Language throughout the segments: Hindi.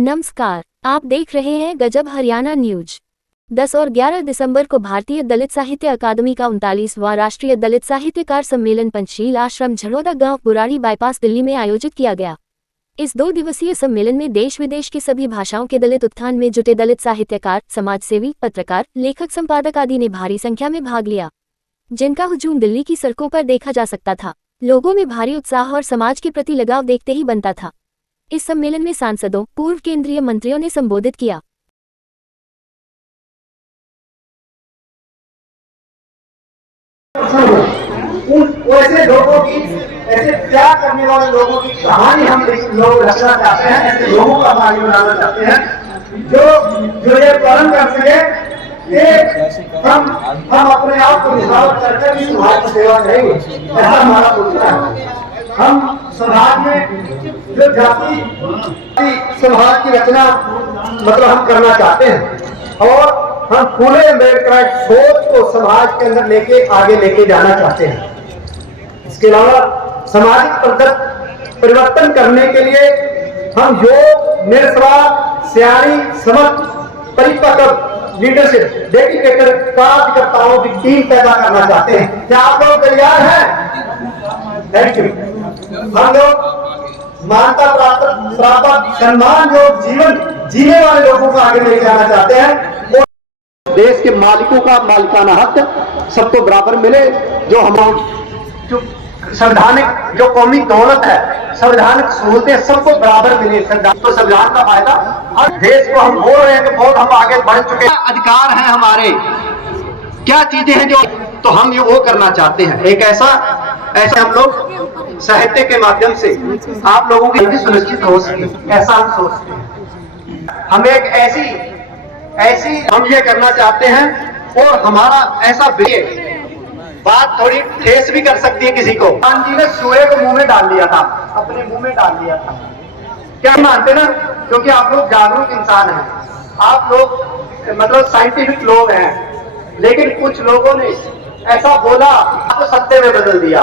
नमस्कार, आप देख रहे हैं गजब हरियाणा न्यूज। 10 और 11 दिसंबर को भारतीय दलित साहित्य अकादमी का 39वां राष्ट्रीय दलित साहित्यकार सम्मेलन पंचशील आश्रम झरोदा गांव बुराड़ी बाईपास दिल्ली में आयोजित किया गया। इस 2 दिवसीय सम्मेलन में देश विदेश की सभी भाषाओं के दलित उत्थान में जुटे दलित साहित्यकार, समाजसेवी, पत्रकार, लेखक, संपादक आदि ने भारी संख्या में भाग लिया, जिनका हुजूम दिल्ली की सड़कों पर देखा जा सकता था। लोगों में भारी उत्साह और समाज के प्रति लगाव देखते ही बनता था। इस सम्मेलन में सांसदों, पूर्व केंद्रीय मंत्रियों ने संबोधित किया। ऐसे लोगों की, ऐसे त्याग करने वाले लोगों की कहानी हम लोग रचना चाहते हैं, ऐसे लोगों का कहानी बनाना चाहते हैं जो ये पालन कर सके कि हम अपने आप को निभाव करके भी समाज की सेवा करेंगे। ऐसा हमारा सोचना है। हम समाज में जो जाति समाज की रचना मतलब हम करना चाहते हैं और हम पूरे अम्बेडकर सोच को समाज के अंदर लेके आगे लेके जाना चाहते हैं। इसके अलावा सामाजिक परिवर्तन करने के लिए हम योग, निस्वार्थ, सियाणी, समर्थ, परिपक्व लीडरशिप, डेडिकेटेड कार्यकर्ताओं की टीम पैदा करना चाहते हैं। क्या आप लोग तैयार हैं? Thank you. हम लोग मानता प्राप्त सम्मान योग जीवन जीने वाले लोगों को आगे लेके जाना चाहते हैं। देश के मालिकों का मालिकाना हक सबको बराबर मिले। जो संवैधानिक जो कौमी दौलत है, संवैधानिक सहूलतें सबको बराबर मिले। तो संविधान का फायदा हर देश को हम बोल रहे हैं कि बहुत हम आगे बढ़ चुके हैं। अधिकार हैं हमारे, क्या चीजें हैं जो तो हम ये वो करना चाहते हैं। एक ऐसा हम लोग साहित्य के माध्यम से आप लोगों की भी सुनिश्चित हो सके, ऐसा हम सोचते हैं। हम एक ऐसी हम ये करना चाहते हैं और हमारा ऐसा बात थोड़ी ठेस भी कर सकती है किसी को। खान जी ने चूहे को मुंह में डाल लिया था, अपने मुंह में डाल लिया था। क्या मानते ना, क्योंकि आप लोग जागरूक इंसान हैं, आप लोग मतलब साइंटिफिक लोग हैं, लेकिन कुछ लोगों ने ऐसा बोला तो सत्य में बदल दिया।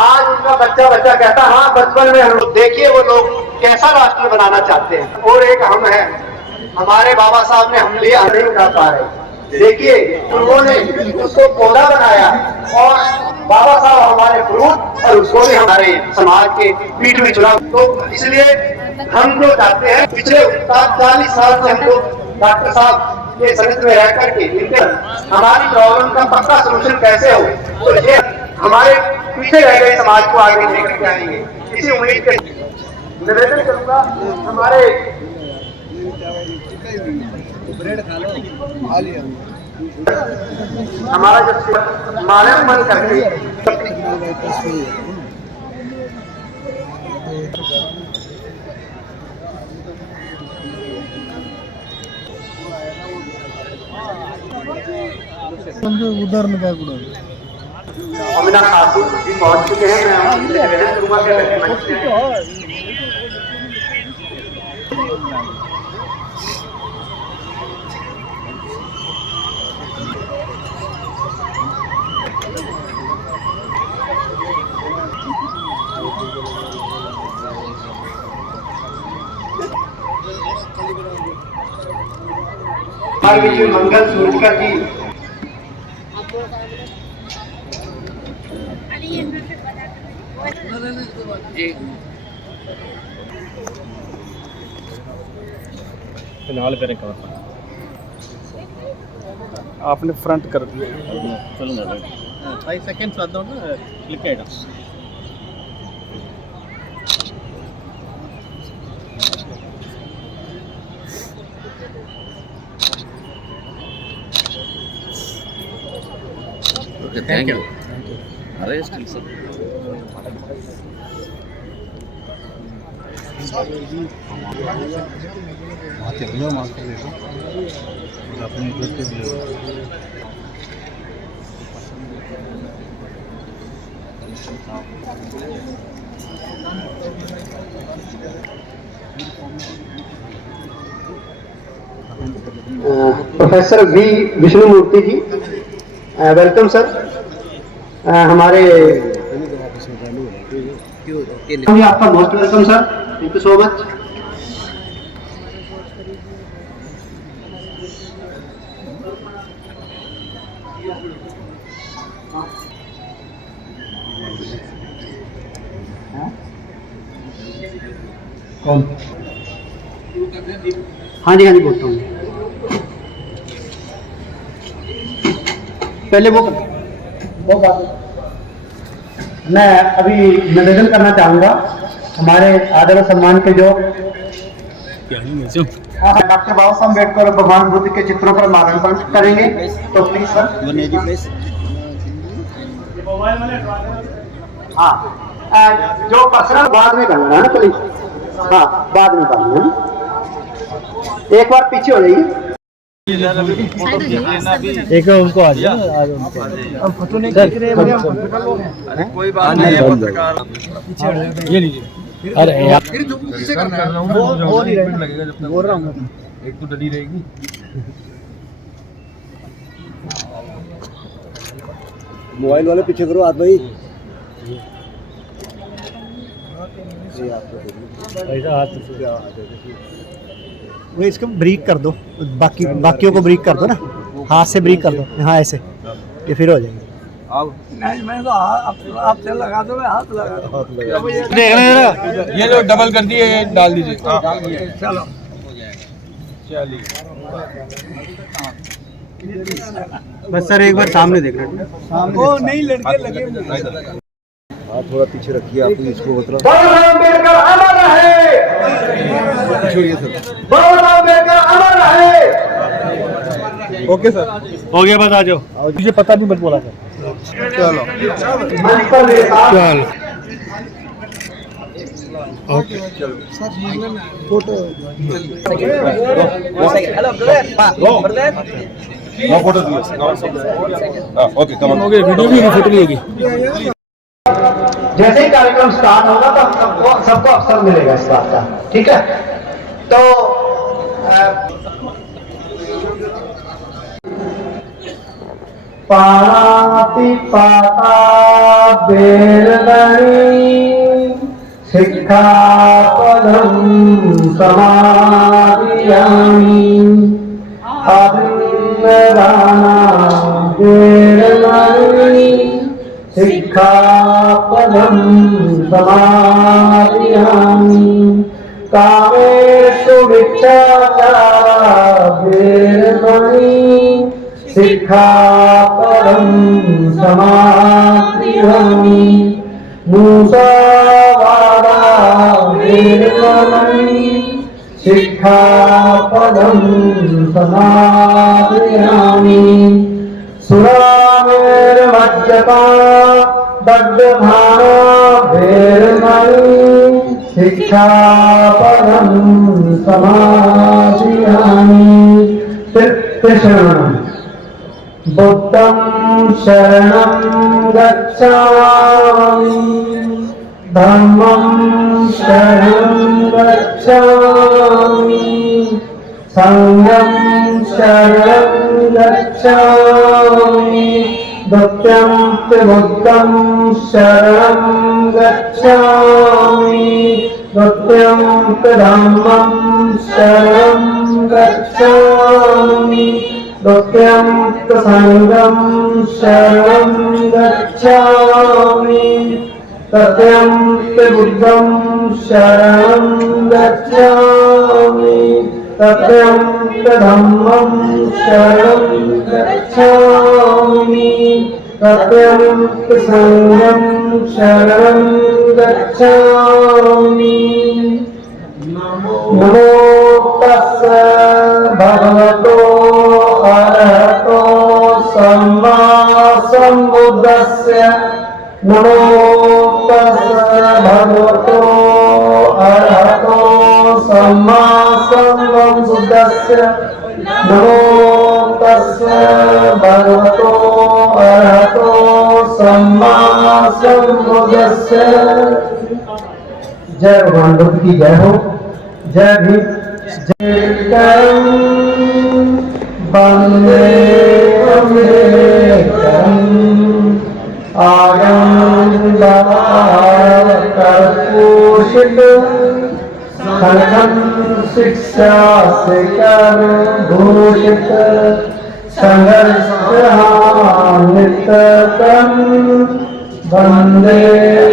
आज उनका बच्चा कहता हाँ बचपन में हम लोग देखिए वो लोग कैसा राष्ट्र बनाना चाहते हैं। और एक हम हैं, हमारे बाबा साहब ने हम लिए नहीं उठा पा रहे। देखिए उन्होंने उसको पौधा बनाया और बाबा साहब हमारे फ्रूट और उसको भी हमारे समाज के पीठ में चुना। तो इसलिए हम जो चाहते हैं पिछले 40 साल से हम लोग डॉक्टर साहब के समिति में रह करके हमारी प्रॉब्लम का पक्का सोल्यूशन कैसे हो, तो ये हमारे पीछे रह गए समाज को आगे लेकर के आएंगे। इसी उम्मीद के निवेदन करूंगा हमारे हमारा जो मानव मन करके उधर लगा गुड़ा अमिना खासी जी पहुंच चुके हैं। मैं उनसे निवेदन करूंगा कि मंगल सूर्यकर जी फिलहाल करें कवर आपने फ्रंट कर दिया। 5 सेकंड्स आधा ना क्लिक आएगा। Okay, thank you. Arrest him, sir. Professor V Vishnumurthy ji, welcome sir. हमारे आपका most welcome sir, thank you so much. कौन? हाँ जी बोलता हूँ। पहले वो बात मैं अभी निवेदन करना चाहूँगा हमारे आदर और सम्मान के जो डॉक्टर बाबा साहब अम्बेडकर और भगवान बुद्ध के चित्रों पर माल्यार्पण करेंगे, तो प्लीज सर। हाँ, जो पर्सनल बाद में करना है ना प्लीज। हाँ, बाद में करना है। एक बार पीछे हो जाइए। एक उनको आ जाए, हम फोटो नहीं खींच रहे हैं, कोई बात नहीं है, पत्रकार ये लीजिए। अरे यार किसे करना है, वो नहीं लगेगा जब तक बोल रहा हूँ, एक तो डली रहेगी। मोबाइल वाले पीछे करो हाथ भाई। वो इसको ब्रीक कर दो, बाकियों को ब्रीक कर दो ना, हाथ से ब्रीक कर दो। हाँ ऐसे, ये फिर हो जाएंगे। नहीं मैं तो आप चल लगा दो, मैं हाथ लगा दो। देख रहे हैं ये जो डबल कर दिए, डाल दीजिए। चलो चलिए बस सर एक बार सामने देख रहे वो नहीं लड़के लगे। हाथ थोड़ा पीछे रखिए, आप इसको मतलब अम्बेडकर अमर रहे, छोड़िए सर। अम्बेडकर अमर रहे। ओके सर, हो गया, बस आ जाओ। मुझे पता नहीं, मत बोला सर। चलो मंच पर मेरे साथ चल okay photo hello brother photo okay कम हो गया, वीडियो भी होगी, फोटो भी होगी। जैसे ही कार्यक्रम स्टार्ट होगा तो सबको अवसर मिलेगा इस बात का, ठीक है? तो पाति पाता बेरदनी शिक्षापदं समादियामि अभिन्नदाना बेरदनी शिक्षापदं समादियामि कामेषु मिथ्याचारा बेरदनी शिक्षापदं समादियामि मुसावादा वेरमणि शिक्षापदं समादियामि सुरामेर्मज्जपा दग्धभाना वेरमणि शिक्षापदं समादियामि तृतीयशरणम् बुद्धं शरणं गच्छामि धम्मं शरणं गच्छामि संघं शरणं गच्छामि द्वितीयं बुद्धं शरणं गच्छामि द्वितीयं धम्मं शरणं गच्छामि द्वितीयं संघं शरणं गच्छामि तृतीयं बुद्धं शरणं गच्छामि तृतीयं धम्मं शरणं गच्छामि तृतीयं संघं शरणं गच्छामि। नमो तस्स भगवतो अरहतो सम्मा सम्बुद्धस्य नमो तस्स भगवतो अरहतो सम्मा सम्बुद्धस्य नमो तस्स भगवतो अरहतो सम्मा सम्बुद्धस्य। जय भगवान बुद्ध की जय हो। जय भीम। जय वंदे कर्पूषित खनन शिक्षा से भूषित संघर्षहानितकं वन्दे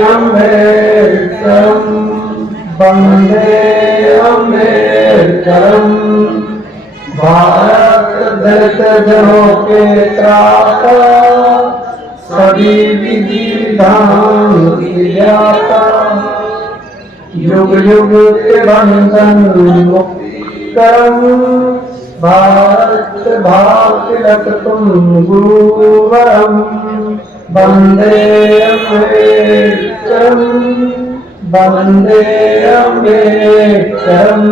अम्बेडकरं वन्दे अम्बेडकरं। भारत दलित जनों के त्राता सभी विधि विधान की ज्ञाता युग युग के बंधन मुक्तम भारत भाग्यरत तुम गुरुवरम वंदे अम्बेडकरम वंदे अम्बेडकरम।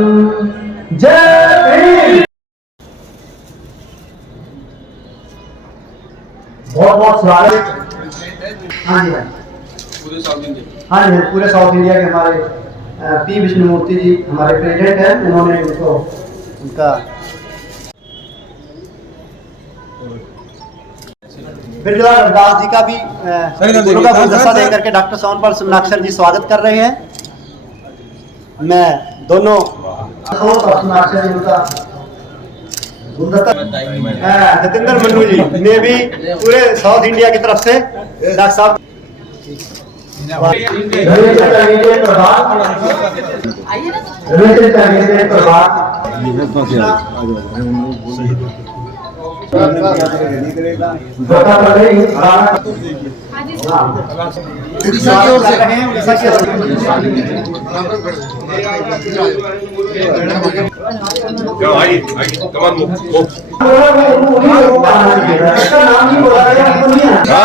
जय भीम। बहुत बहुत स्वागत। हाँ जी हाँ जी पूरे साउथ इंडिया के हमारे पी विष्णुमूर्ति जी हमारे प्रेसिडेंट हैं, उन्होंने उनको उनका बिरजू रविदास जी का भी गुरु का गुलदस्ता दे करके डॉक्टर सोनपाल सुमनाक्षर जी स्वागत कर रहे हैं। मैं दोनों सुमनाक्षर जी का जतिंदर मन्नू जी ने भी पूरे साउथ इंडिया की तरफ से डॉक्टर साहब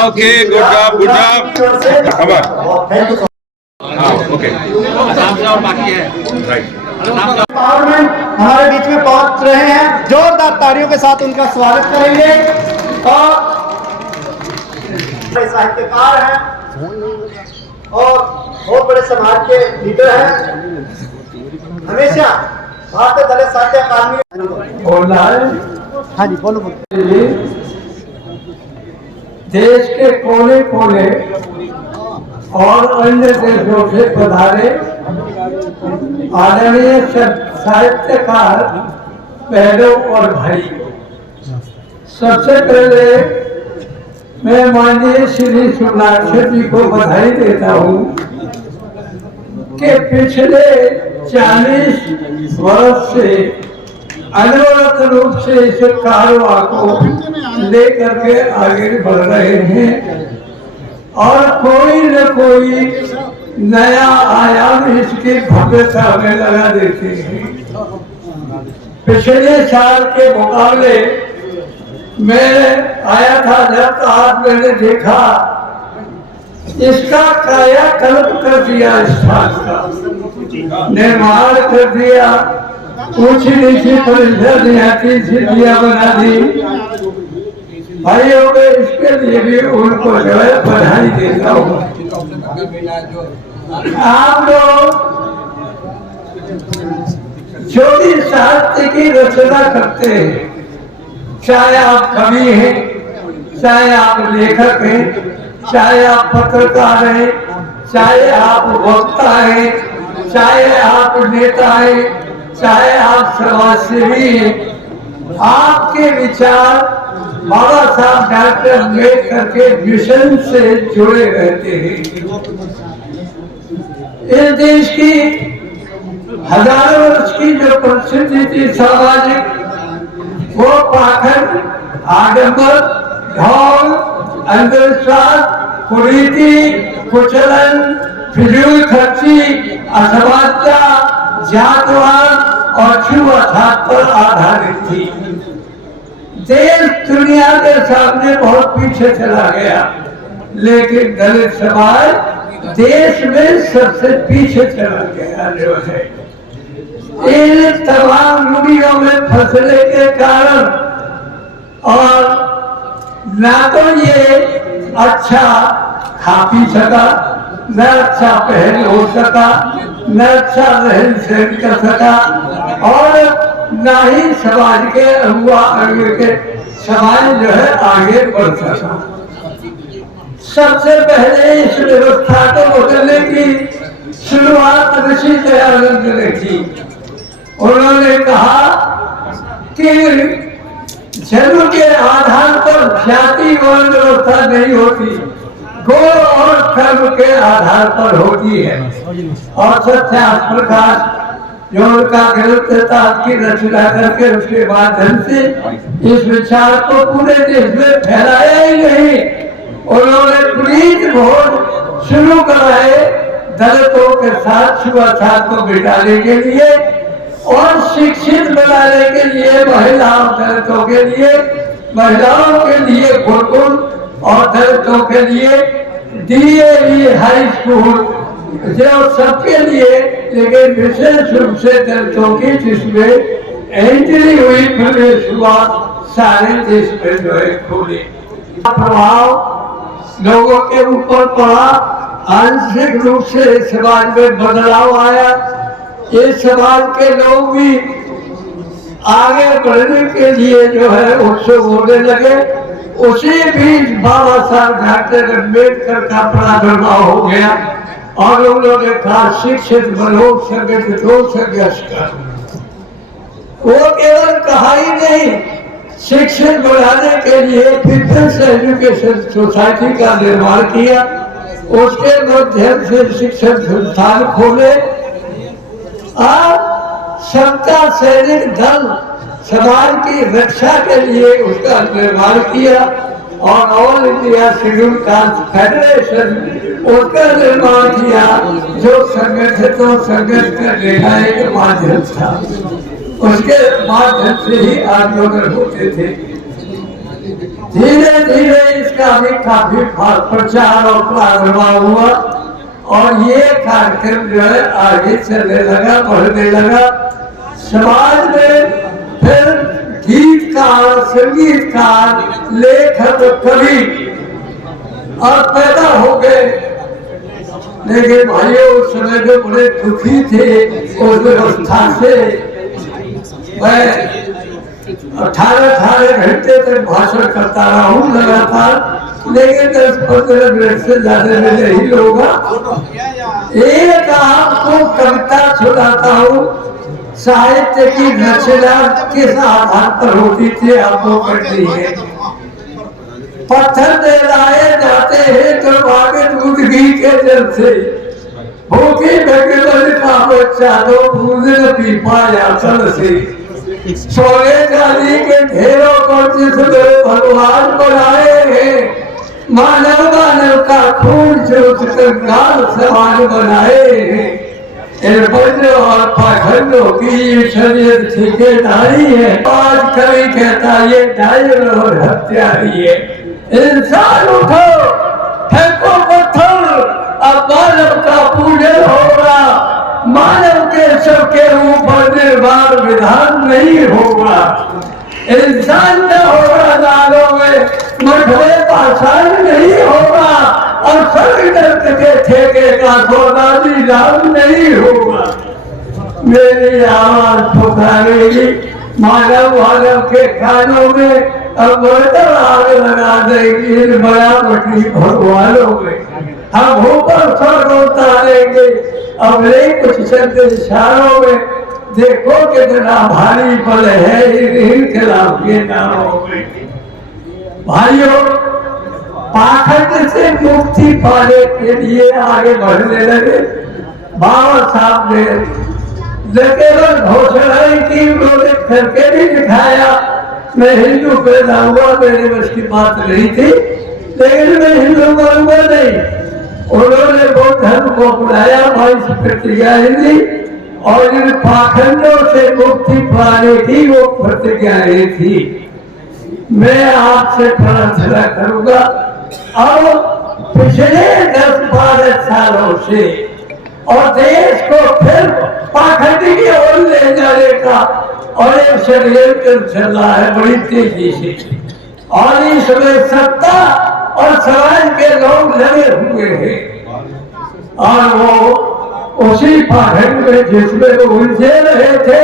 Okay, good job, good job. Come on. Okay. Right. Parliament हमारे बीच में पहुंच रहे हैं, जोरदार तालियों के साथ उनका स्वागत करेंगे। और साहित्यकार हैं और बहुत बड़े समाज के लीडर हैं। हमेशा भारतीय दलित साहित्य अकादमी बोलना है। हाँ जी बोलो बोलो। देश के कोने कोने और अन्य देशों से पधारे आदरणीय साहित्यकार बहनों और भाई, सबसे पहले मैं माननीय श्री सुमनाक्षर जी को बधाई देता हूँ कि पिछले 40 वर्ष से अनवरत रूप से इस कारवां को लेकर के आगे बढ़ रहे हैं और कोई न कोई नया आयाम इसकी भव्यता में लगा देते हैं। पिछले साल के मुकाबले मैं आया था जब आज मैंने देखा इसका कायाकल्प कर दिया, स्थान का निर्माण कर दिया, ऊंची नीची परिषद की सीढ़ियां बना दी। भाइयों को इसके लिए भी उनको जो है बधाई देता हूँ। आप लोग जो भी साहित्य की रचना करते हैं, चाहे आप कवि हैं, चाहे आप लेखक हैं, चाहे आप पत्रकार हैं, चाहे आप वक्ता हैं, चाहे आप नेता हैं, चाहे आप समाजसेवी हैं, आपके विचार बाबा साहब डॉक्टर अम्बेडकर के मिशन से जुड़े रहते हैं। इस देश की हजारों वर्ष की जो प्रसिद्धि थी सामाजिक, वो पाखंड, आडंबर, ढोल, अंधविश्वास, कुरीति, कुचलन, फिजूल खर्ची, असमानता, जातवाद और छुआछूत पर आधारित थी। देश दुनिया के सामने बहुत पीछे चला गया, लेकिन दलित समाज देश में सबसे पीछे चला गया जो है। इन तमाम रूढ़ियों में फंसने के कारण और ना तो ये अच्छा खा पी सका, न अच्छा पहन हो सका, न अच्छा रहन सहन कर सका और न ही समाज के अगुआ के समाज जो है आगे बढ़ सका। सबसे पहले इस व्यवस्था को बदलने की शुरुआत ऋषि दयानंद ने की। उन्होंने कहा कि जन्म के आधार पर जाति वर्ण व्यवस्था नहीं होती, गुण और कर्म के आधार पर होती है। और सत्यार्थ प्रकाश जो उनका ग्रंथता की रचना करके उसके माध्यम से इस विचार को पूरे देश में फैलाया ही नहीं, उन्होंने पुनीत भोज शुरू कराए दलितों के साथ छुआछूत को मिटाने के लिए और शिक्षित बनाने के लिए, महिलाओं दलितों के लिए, महिलाओं के लिए गुरुकुल और दलितों के लिए DAV हाई स्कूल जो सबके लिए, लेकिन विशेष रूप से दलितों की जिसमें एंट्री हुई, प्रवेश हुआ, सारे देश में जो है खोले। प्रभाव लोगों के ऊपर पड़ा, आंशिक रूप से समाज में बदलाव आया। ये समाज के लोग भी आगे बढ़ने के लिए जो है उत्सुक होने लगे। उसी बीच बाबा साहब डॉक्टर अम्बेडकर का प्रादुर्भाव हो गया और उन्होंने कहा शिक्षित बनो, संगठित हो, संघर्ष करो। वो केवल कहा ही नहीं, शिक्षित बढ़ाने के लिए पीपल्स एजुकेशन सोसाइटी का निर्माण किया, उसके माध्यम से शिक्षण संस्थान खोले। समता सैनिक दल समाज की रक्षा के लिए उसका निर्माण किया और all India schedule caste federation उसका निर्माण किया, जो संगठित और संघर्ष करने का एक माध्यम था। उसके माध्यम से ही आंदोलन होते थे। धीरे धीरे इसका भी काफी प्रचार और प्रादुर्भाव हुआ और ये कार्यक्रम जो है आगे चलने लगा, बढ़ने लगा। समाज में फिर गीतकार, संगीतकार, लेखक, कवि और पैदा हो गए। लेकिन भाइयों उस समय जो बड़े दुखी थे उस व्यवस्था से, मैं 18 घंटे तक भाषण करता रहा हूँ लगातार, लेकिन 10-15 मिनट से ज्यादा में नहीं होगा। एक आपको कविता सुनाता हूँ, साहित्य की रचना किस आधार पर होती थी आपको पढ़नी है। पत्थर दे लाए जाते हैं तो आगे दूध घी के जल से, भूखी बेगल का बच्चा दो दूध न पी पाया तल से। सोने चांदी के ढेरों को जिसमें भगवान बनाए हैं, मानव मानव का खून चूस कर गाल समान बनाए हैं। इन बंदों और पाखंडों की शरीयत ठिकेदारी है। आज कभी कहता ये डायल और हत्यारी है। इंसान उठो, फेंको पत्थर, अब मानव का पूजन होगा। मानव के सब के ऊपर निर्भर विधान नहीं होगा। इंसान न होगा नालों में, मठवे पाषाण नहीं होगा और स्वर्ग के ठेके का सौदा भी लाभ नहीं होगा। मेरी आवाज पुकारेगी मानव मानव के कानों में, अब आग लगा देगी इन बराबरी भगवानों में। हम ऊपर स्वर्ग उतारेंगे अब नहीं कुछ चंद इशारों में। देखो कितना भारी बल है इन खिलाफ के नामों में। भाइयों, पाखंड से मुक्ति पाने के लिए आगे बढ़ने लगे। बाबा साहब ने न केवल घोषणाएं की, उन्होंने करके भी दिखाया। मैं हिंदू पैदा हुआ, मेरे बस की बात नहीं थी, लेकिन मैं हिंदू बनूंगा नहीं। उन्होंने बौद्ध धर्म को अपनाया, 22 प्रतिज्ञाएं दी और इन पाखंडों से मुक्ति पाने की वो प्रतिज्ञाएं थी। मैं आपसे प्रार्थना करूंगा, अब पिछले 10-12 सालों से और देश को फिर पाखंडी की ओर ले जाने का और एक षड्यंत्र चल रहा है बड़ी तेजी से, और इसमें सत्ता और समाज के लोग लगे हुए हैं और वो उसी पाखंड में जिसमें वो उलझे रहे थे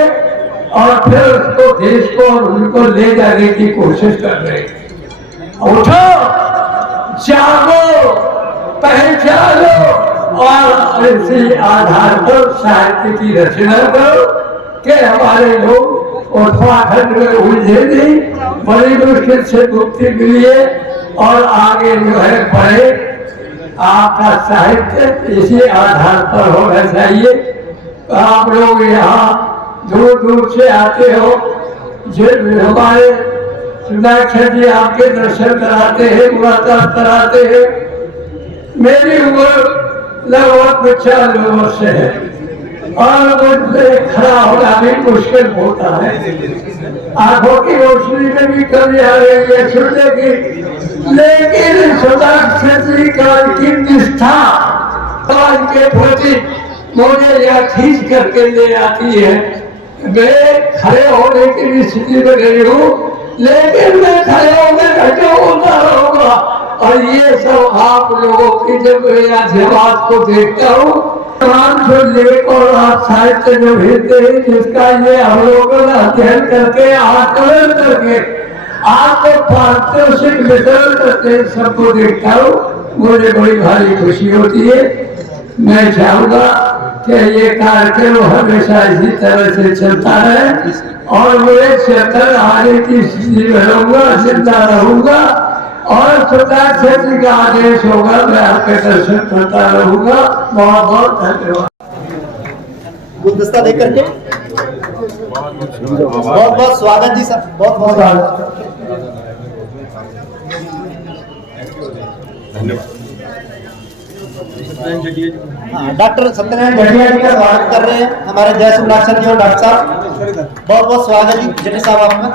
और फिर उसको देश को और उनको ले जाने की कोशिश कर रहे हैं। उठो, जागो, पहचानो और इसी आधार पर साहित्य की रचना करो कि हमारे लोग उत्तराखंड में उलझे नहीं, बड़ी मुश्किल से मुक्ति मिली है और आगे जो है बढ़े। आपका साहित्य इसी आधार पर होना चाहिए। आप लोग यहाँ दूर दूर से आते हो, जो हमारे सुनाक्षर जी आपके दर्शन कराते हैं, मुलाकात कराते हैं। मेरी उम्र लगभग 50 वर्ष है और मुझसे खड़ा होना भी मुश्किल होता है। आंखों की रोशनी में भी कमी आ रही है सुनने की, लेकिन सुनाक्षर जी की निष्ठा समाज के प्रति मुझे यह खींच करके ले आती है। मैं खड़े होने की स्थिति में नहीं हूँ, लेकिन मैं खड़े होकर बैठे होता रहूंगा। और ये सब आप लोगों की जब मैं जमात को देखता हूँ, जो लेख और आप साहित्य जो भेजते हैं, जिसका ये अवलोकन अध्ययन करके आकलन करके आपको पारितोषिक वितरण करते सबको देखता हूँ, मुझे बड़ी भारी खुशी होती है। मैं चाहूंगा कि ये कार्यक्रम हमेशा इसी तरह से चलता रहे और मुझे चलकर आने की स्थिति में रहूंगा, जिंदा रहूंगा और सुनाक्षर जी का आदेश होगा, मैं आपके दर्शन करता रहूंगा। बहुत बहुत धन्यवाद। गुलदस्ता देख करके बहुत बहुत स्वागत जी सर, बहुत बहुत स्वागत। डॉक्टर सत्यनारायण जटिया जी का स्वागत कर रहे हैं हमारे जय सुनाक्षर जी और डॉक्टर साहब, बहुत बहुत स्वागत जी जटिया साहब आपका।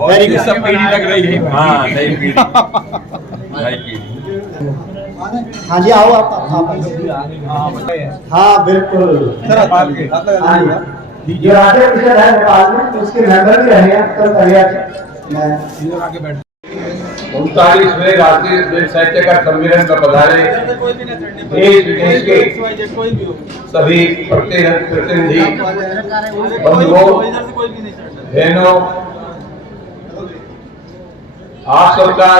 Very good. सब पीढ़ी लग रही है। हाँ, नई पीढ़ी, नई पीढ़ी। हाँ जी, आओ आप। हाँ बिल्कुल सर, जो राज्य परिषद है नेपाल में, तो उसके मेंबर भी रहे हैं कल करिया। 39वें राष्ट्रीय दलित साहित्यकार सम्मेलन में पधारे देश विदेश के सभी प्रतिनिधि बंधुओं बहनों, आप सबका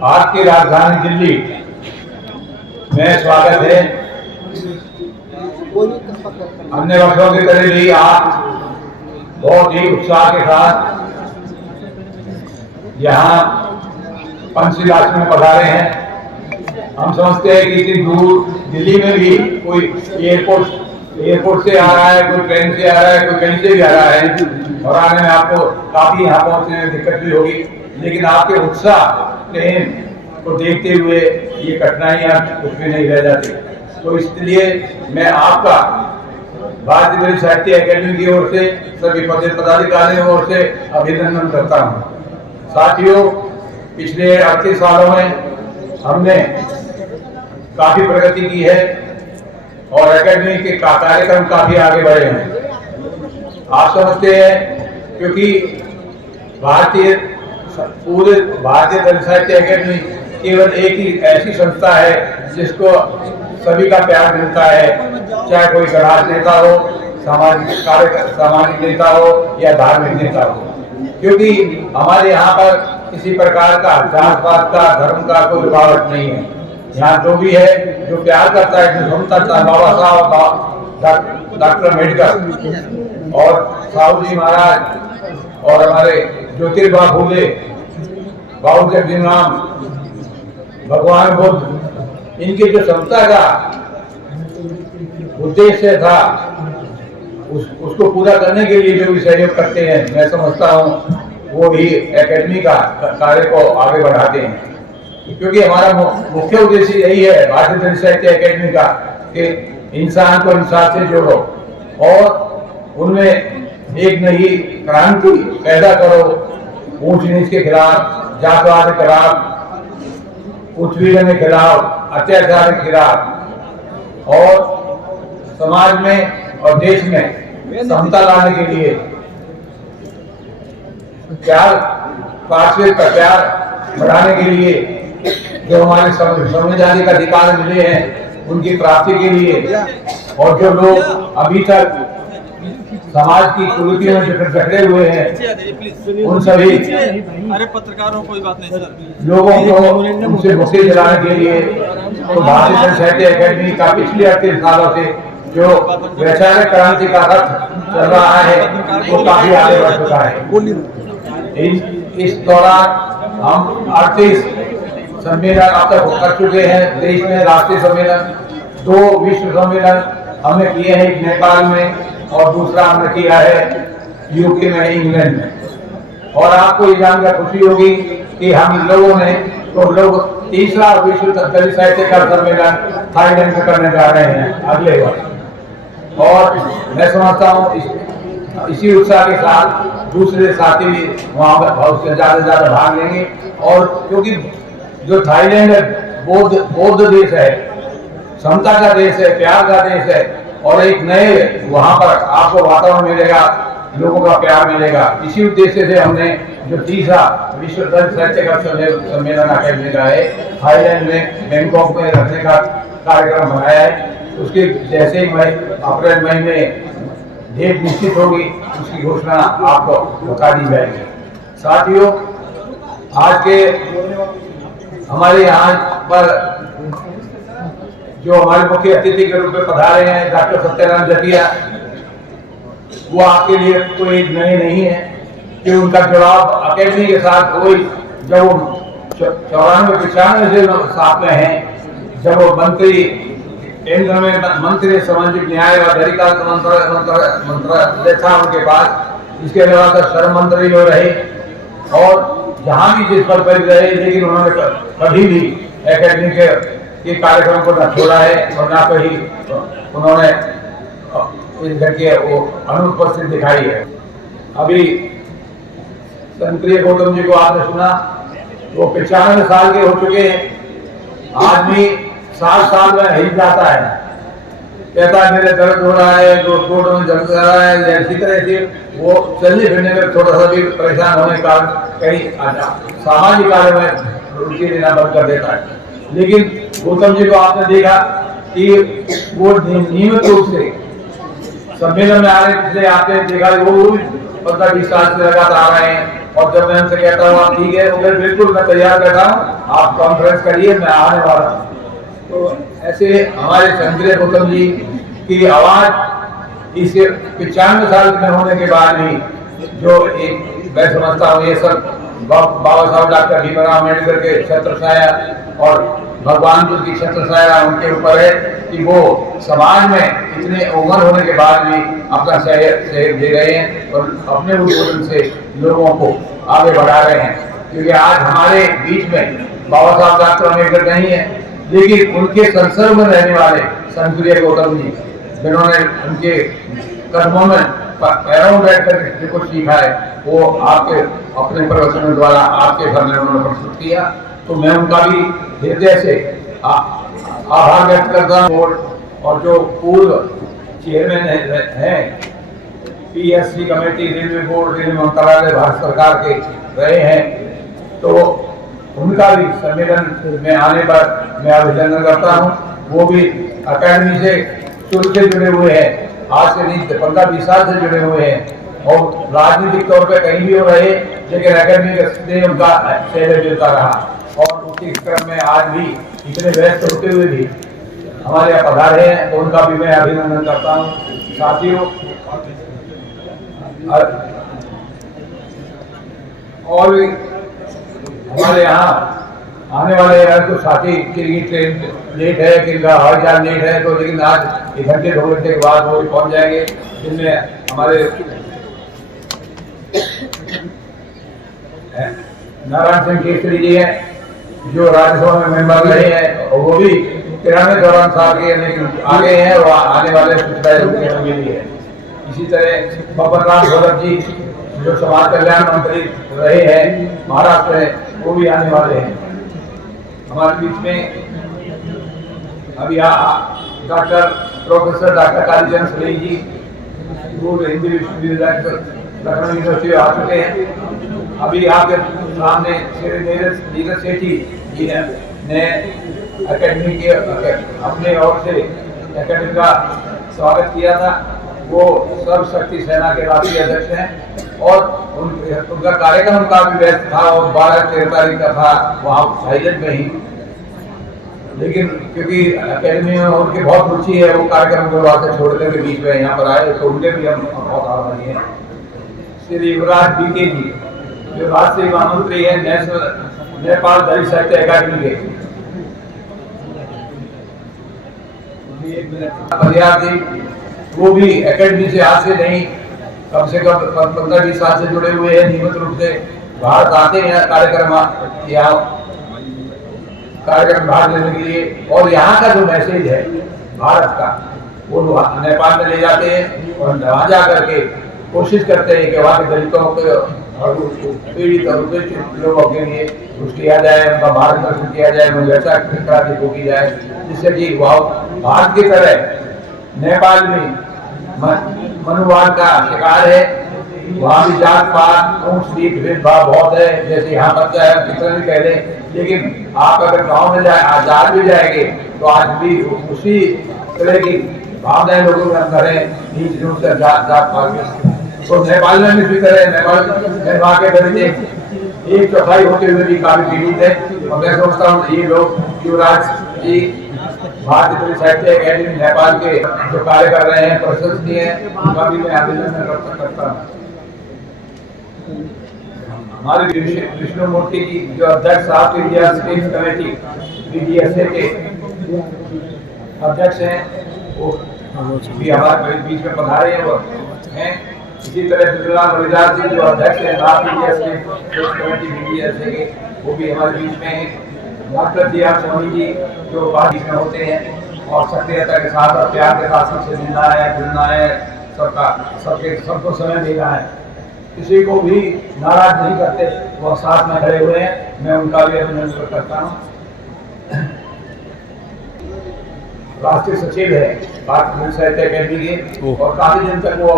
भारत की राजधानी दिल्ली में स्वागत है। अन्य वर्षों की तरह भी आप बहुत ही उत्साह के साथ यहाँ पंचशीलाश्रम में पधारे हैं। हम समझते हैं कि इतनी दूर दिल्ली में भी कोई एयरपोर्ट से आ रहा है, कोई ट्रेन से आ रहा है, कोई कहीं से भी आ रहा है और आने में आपको काफी यहाँ पहुंचने में दिक्कत भी होगी, लेकिन आपके उत्साह प्रेम को देखते हुए ये कठिनाइयाँ कुछ भी नहीं रह जाती। तो इसलिए मैं आपका भारतीय दलित साहित्य अकेडमी की ओर से, सभी पदाधिकारियों की ओर से अभिनंदन करता हूँ। साथियों, पिछले 38 सालों में हमने काफी प्रगति की है और एकेडमी के कार्यक्रम काफी आगे बढ़े हैं। आप समझते हैं, क्योंकि पूरे भारतीय दलित साहित्य अकेडमी केवल एक ही ऐसी संस्था है जिसको सभी का प्यार मिलता है, चाहे कोई गणराज नेता हो, सामाजिक नेता हो या धार्मिक नेता हो। क्योंकि हमारे यहाँ पर किसी प्रकार का जातपात का, धर्म का कोई रुकावट नहीं है। यहाँ जो भी है, जो प्यार करता है, जो समझता है, बाबा साहब, डॉक्टर अम्बेडकर और साहू जी महाराज और हमारे ज्योतिबा फूले, बाबू जगजीवन, भगवान बुद्ध, इनकी जो समता का उद्देश्य था उसको पूरा करने के लिए जो भी सहयोग करते हैं, मैं समझता हूँ वो भी एकेडमी का कार्य को आगे बढ़ाते हैं। क्योंकि हमारा मुख्य उद्देश्य यही है भारतीय दलित साहित्य अकेडमी का कि इंसान को इंसान से जोड़ो और उनमें एक नई क्रांति पैदा करो, ऊंच नीच के खिलाफ, जातवाद के खिलाफ, उत्पीड़न के खिलाफ, अत्याचार के खिलाफ और समाज में और देश में समता लाने के लिए प्यार, पार्षद का प्यार बढ़ाने के लिए, जो हमारे संवैधानिक अधिकार मिले हैं उनकी प्राप्ति के लिए, और जो लोग अभी तक समाज की कुरीतियों में जकड़े हुए हैं उन सभी पत्रकारों कोई बात नहीं सर, लोगों को उनसे मुक्ति दिलाने के लिए तो भारतीय दलित साहित्य अकेडमी का पिछले 38 सालों से जो वैचारिक क्रांति का रथ चल रहा है वो काफी आगे बढ़ चुका है। इस दौरान हम 38 सम्मेलन अब तक कर चुके हैं देश में, राष्ट्रीय सम्मेलन, 2 विश्व सम्मेलन हमने किए हैं, एक नेपाल में और दूसरा हमने किया है यूके में, इंग्लैंड में। और आपको ये जानकर खुशी होगी कि हम लोगों ने तो लोग तीसरा विश्व दलित साहित्यकार सम्मेलन थाईलैंड में करने जा रहे हैं अगले वर्ष। और मैं समझता हूँ इसी उत्साह के साथ दूसरे साथी भी वहाँ पर बहुत से ज्यादा भाग लेंगे। और क्योंकि जो थाईलैंड है बौद्ध देश है, समता का देश है, प्यार का देश है, और एक नए वहाँ पर आपको वातावरण मिलेगा, लोगों का प्यार मिलेगा। इसी उद्देश्य से हमने जो तीसरा विश्व दलित साहित्यकार सम्मेलन अकेडमी का है थाईलैंड में बैंकॉक में रखने का कार्यक्रम बनाया है। उसके जैसे ही अप्रैल महीने में डेट निश्चित होगी उसकी घोषणा आपको बता दी जाएगी। साथियों, आज के हमारे यहाँ पर जो हमारे मुख्य अतिथि के रूप में पधारे हैं डॉक्टर सत्यनारायण जटिया, वो आपके लिए कोई नए नहीं है कि उनका जुड़ाव अकेडमी के साथ कोई जब वो 94-95 से साथ में हैं, जब वो मंत्री केंद्र में मंत्री सामाजिक न्याय और अधिकार मंत्रालय था उनके पास। इसके अलावा तो श्रम मंत्री जो रहे और जहाँ भी जिस पद पर रहे, लेकिन उन्होंने कभी भी एकेडमी के कार्यक्रम को न छोड़ा है और न कहीं उन्होंने इस घर के वो अनुपस्थित दिखाई है। अभी संप्रिय गौतम जी को आपने सुना, वो 95 साल के हो चुके हैं। आदमी 60 साल में हिल जाता है, कहता है मेरे दर्द हो रहा है, गोडों में दर्द हो रहा है, इसी तरह से वो चलने फिरने में थोड़ा सा भी परेशान होने का कहीं सामाजिक कार्य में रुचि लेना बंद कर देता है। लेकिन गौतम जी को आपने देखा कि वो नियमित रूप से सम्मेलन में आ रहे, पिछले आपने देखा वो 15-20 साल से लगातार आ रहे हैं। और जब मैं उनसे कहता हूँ आप ठीक है, तो फिर बिल्कुल मैं तैयार बैठा हूँ, आप कॉन्फ्रेंस करिए, मैं आने वाला हूँ। तो ऐसे हमारे संजय गौतम जी की आवाज इस 95 साल में होने के बाद भी जो एक मैं समझता हूँ ये सब बाबा साहब डॉक्टर भीमराव अम्बेडकर के छत्र छाया और भगवान बुद्ध की छत्र छाया उनके ऊपर है कि वो समाज में इतने उम्र होने के बाद भी अपना सहयोग दे रहे हैं और अपने उद्योगों से लोगों को आगे बढ़ा रहे हैं। क्योंकि आज हमारे बीच में बाबा साहब डॉक्टर अम्बेडकर नहीं है, लेकिन उनके संसर्ग में रहने वाले संप्रिय गौतम जी, जिन्होंने उनके कदमों में पैरों में बैठकर कुछ सीखा है, वो आपके अपने प्रवचनों द्वारा आपके घर में उन्होंने प्रस्तुत किया। तो मैं उनका भी हृदय से आभार व्यक्त करता हूँ। और जो पूर्व चेयरमैन हैं PSC committee, railway board, railway मंत्रालय, भारत सरकार के रहे हैं, तो उनका भी सम्मेलन में आने पर मैं अभिनंदन करता हूँ। वो भी अकेडमी से शुरू से जुड़े हुए हैं, आज से नहीं 15-20 साल से जुड़े हुए हैं और राजनीतिक तौर पे कहीं भी हो रहे, लेकिन अकेडमी से उनका सहयोग मिलता रहा। और उसी क्रम में आज भी इतने व्यस्त होते हुए भी हमारे यहाँ पधारे हैं, तो उनका भी मैं अभिनंदन करता हूँ। साथियों, और भी हमारे यहाँ आने वाले हैं तो साथी की ट्रेन लेट है, किनका हवाई जहाज लेट है, तो लेकिन आज 1 घंटे 2 घंटे के बाद वो भी पहुँच जाएंगे। जिनमें हमारे नारायण सिंह केसरी जी हैं जो राज्यसभा में मेंबर रहे हैं, और वो भी 93 साल के, लेकिन आगे हैं और आने वाले भी है। इसी तरह बब्बर राम भगत जी जो समाज कल्याण मंत्री रहे हैं महाराष्ट्र में, वो भी आने वाले हैं हमारे बीच में। अभी doctor professor doctor Kalicharan Suresh ji वो हिंदी विश्वविद्यालय लखनऊ यूनिवर्सिटी आ चुके हैं। अभी आपके सामने नीरज सेठी जी ने अकेडमी के अपने ओर से अकेडमी का स्वागत किया था। वो सर्व शक्ति सेना के राष्ट्रीय अध्यक्ष हैं और उनका कार्यक्रम काफी व्यस्त था और 12-13 तारीख का था वहाँ थाईलैंड में ही। लेकिन क्योंकि अकेडमी में उनकी बहुत रुचि है, वो कार्यक्रम को वहाँ से छोड़ करके बीच में यहाँ पर आए, तो उनके भी हम बहुत आभारी हैं। श्री युवराज बीके जी जो राष्ट्रीय महामंत्री है नेपाल दलित साहित्य अकादमी के, वो भी एकेडमी से आज से नहीं कम से कम 15-20 साल से जुड़े हुए हैं, नियमित रूप से भारत आते हैं कार्यक्रम भाग लेने के लिए, और यहाँ का जो मैसेज है भारत का वो नेपाल में ले जाते हैं और वहाँ जा करके कोशिश करते हैं कि वहाँ के दलितों के और पीड़ित और उपेक्षित लोगों के लिए कुछ किया जाए, उनका मार्गदर्शन किया जाए, उनकी रक्षा क्रांति की जाए, जिससे कि वह भारत की तरह नेपाल में मनुवाद का शिकार है। वहाँ भी जात पात ऊंच नीच भेदभाव बहुत है, जैसे यहाँ पर चाहे कितना भी कह लें, लेकिन आप अगर गांव में जा भी जाएंगे तो आज भी उसी तरह की भावनाएं लोगों के अंदर है, नीच ऊंच जात पात। तो नेपाल में भी फिक्र है, नेपाल के दलित 1/4 होते हुए भी काफी पीड़ित है, और मैं समझता हूँ ये लोग युवराज जी भारतीय दलित साहित्य अकादमी नेपाल के जो कार्य कर रहे हैं प्रशंसनीय है, उनका भी मैं अभिनंदन करता हूँ। हमारे विष्णु मूर्ति जी जो अध्यक्ष south India state committee BDSA के अध्यक्ष हैं, वो भी हमारे बीच में पधारे हैं। इसी तरह बिजलाल रविदास जी जो अध्यक्ष हैं south India state committee BDSA के, वो भी हमारे बीच में हैं। Doctor G.R.. सोनी जी जो पार्टी में होते हैं और सक्रियता के साथ और प्यार के साथ सबसे मिलना है, जुड़ना है, सबको समय देना है, किसी को भी नाराज नहीं करते, वो साथ में खड़े हुए हैं, मैं उनका भी अभिनंदन करता हूँ। राष्ट्रीय सचिव है भारतीय दलित साहित्य अकादमी के, और काफी दिन तक वो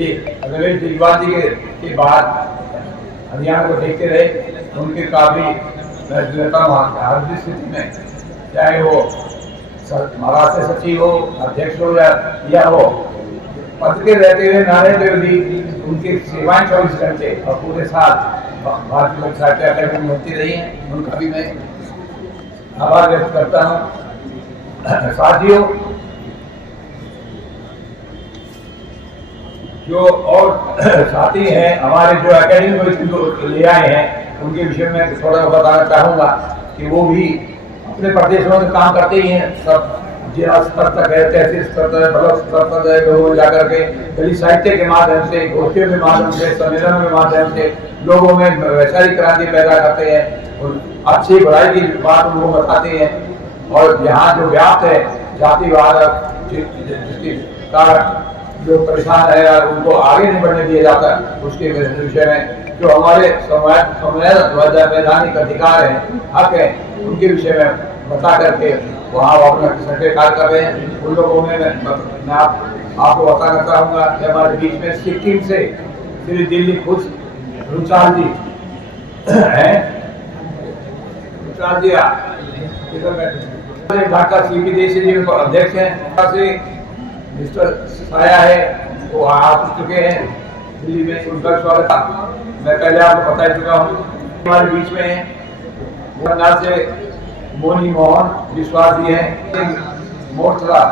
रमेश दिलवाल जी के बाद हरियाणा को देखते रहे, उनके काफी मैं देता हूँ हर स्थिति में, चाहे वो महाराष्ट्र सचिव हो, अध्यक्ष हो या हो, पद के रहते हुए नारे में भी उनकी सेवाएं 24 घंटे और पूरे साल भारतीय दलित साहित्य अकादमी में होती रही हैं, उनका भी मैं आभार व्यक्त करता हूँ। साथियों, जो और साथी हैं हमारे जो अकेडमी को ले आए हैं, उनके विषय में थोड़ा बताना चाहूँगा कि वो भी अपने प्रदेशों में काम करते ही हैं, सब जिला स्तर तक है, तहसील स्तर तक, ब्लॉक स्तर तक है, लोगों जाकर के दलित साहित्य के माध्यम से, गोष्ठियों के माध्यम से, सम्मेलनों के माध्यम से लोगों में वैचारिक क्रांति पैदा करते हैं और अच्छी बुराई की बात उनको बताते हैं। और यहाँ जो व्याप्त है जातिवाद जिसके कारण जो परेशान है और उनको आगे नहीं बढ़ने दिया जाता, उसके विषय में जो हमारे संवैधानिक अधिकार है, हक है, उनके विषय में बता करके वहाँ अपना सर्वे कार्य कर रहे हैं। उन लोगों में मैं आपको बताना चाहूँगा कि हमारे बीच में सिक्किम से श्री दिल्ली खुश रुचाल जी हैं। रुचाल जी ढाका CP देशी जी अध्यक्ष हैं। मिस्टर साया है, वो आ चुके हैं दिल्ली में, उनका स्वागत मैं पहले आपको बता चुका हूँ। हमारे बीच में बंगाल से मोनी मोहन विश्वास जी हैं, मोर्चला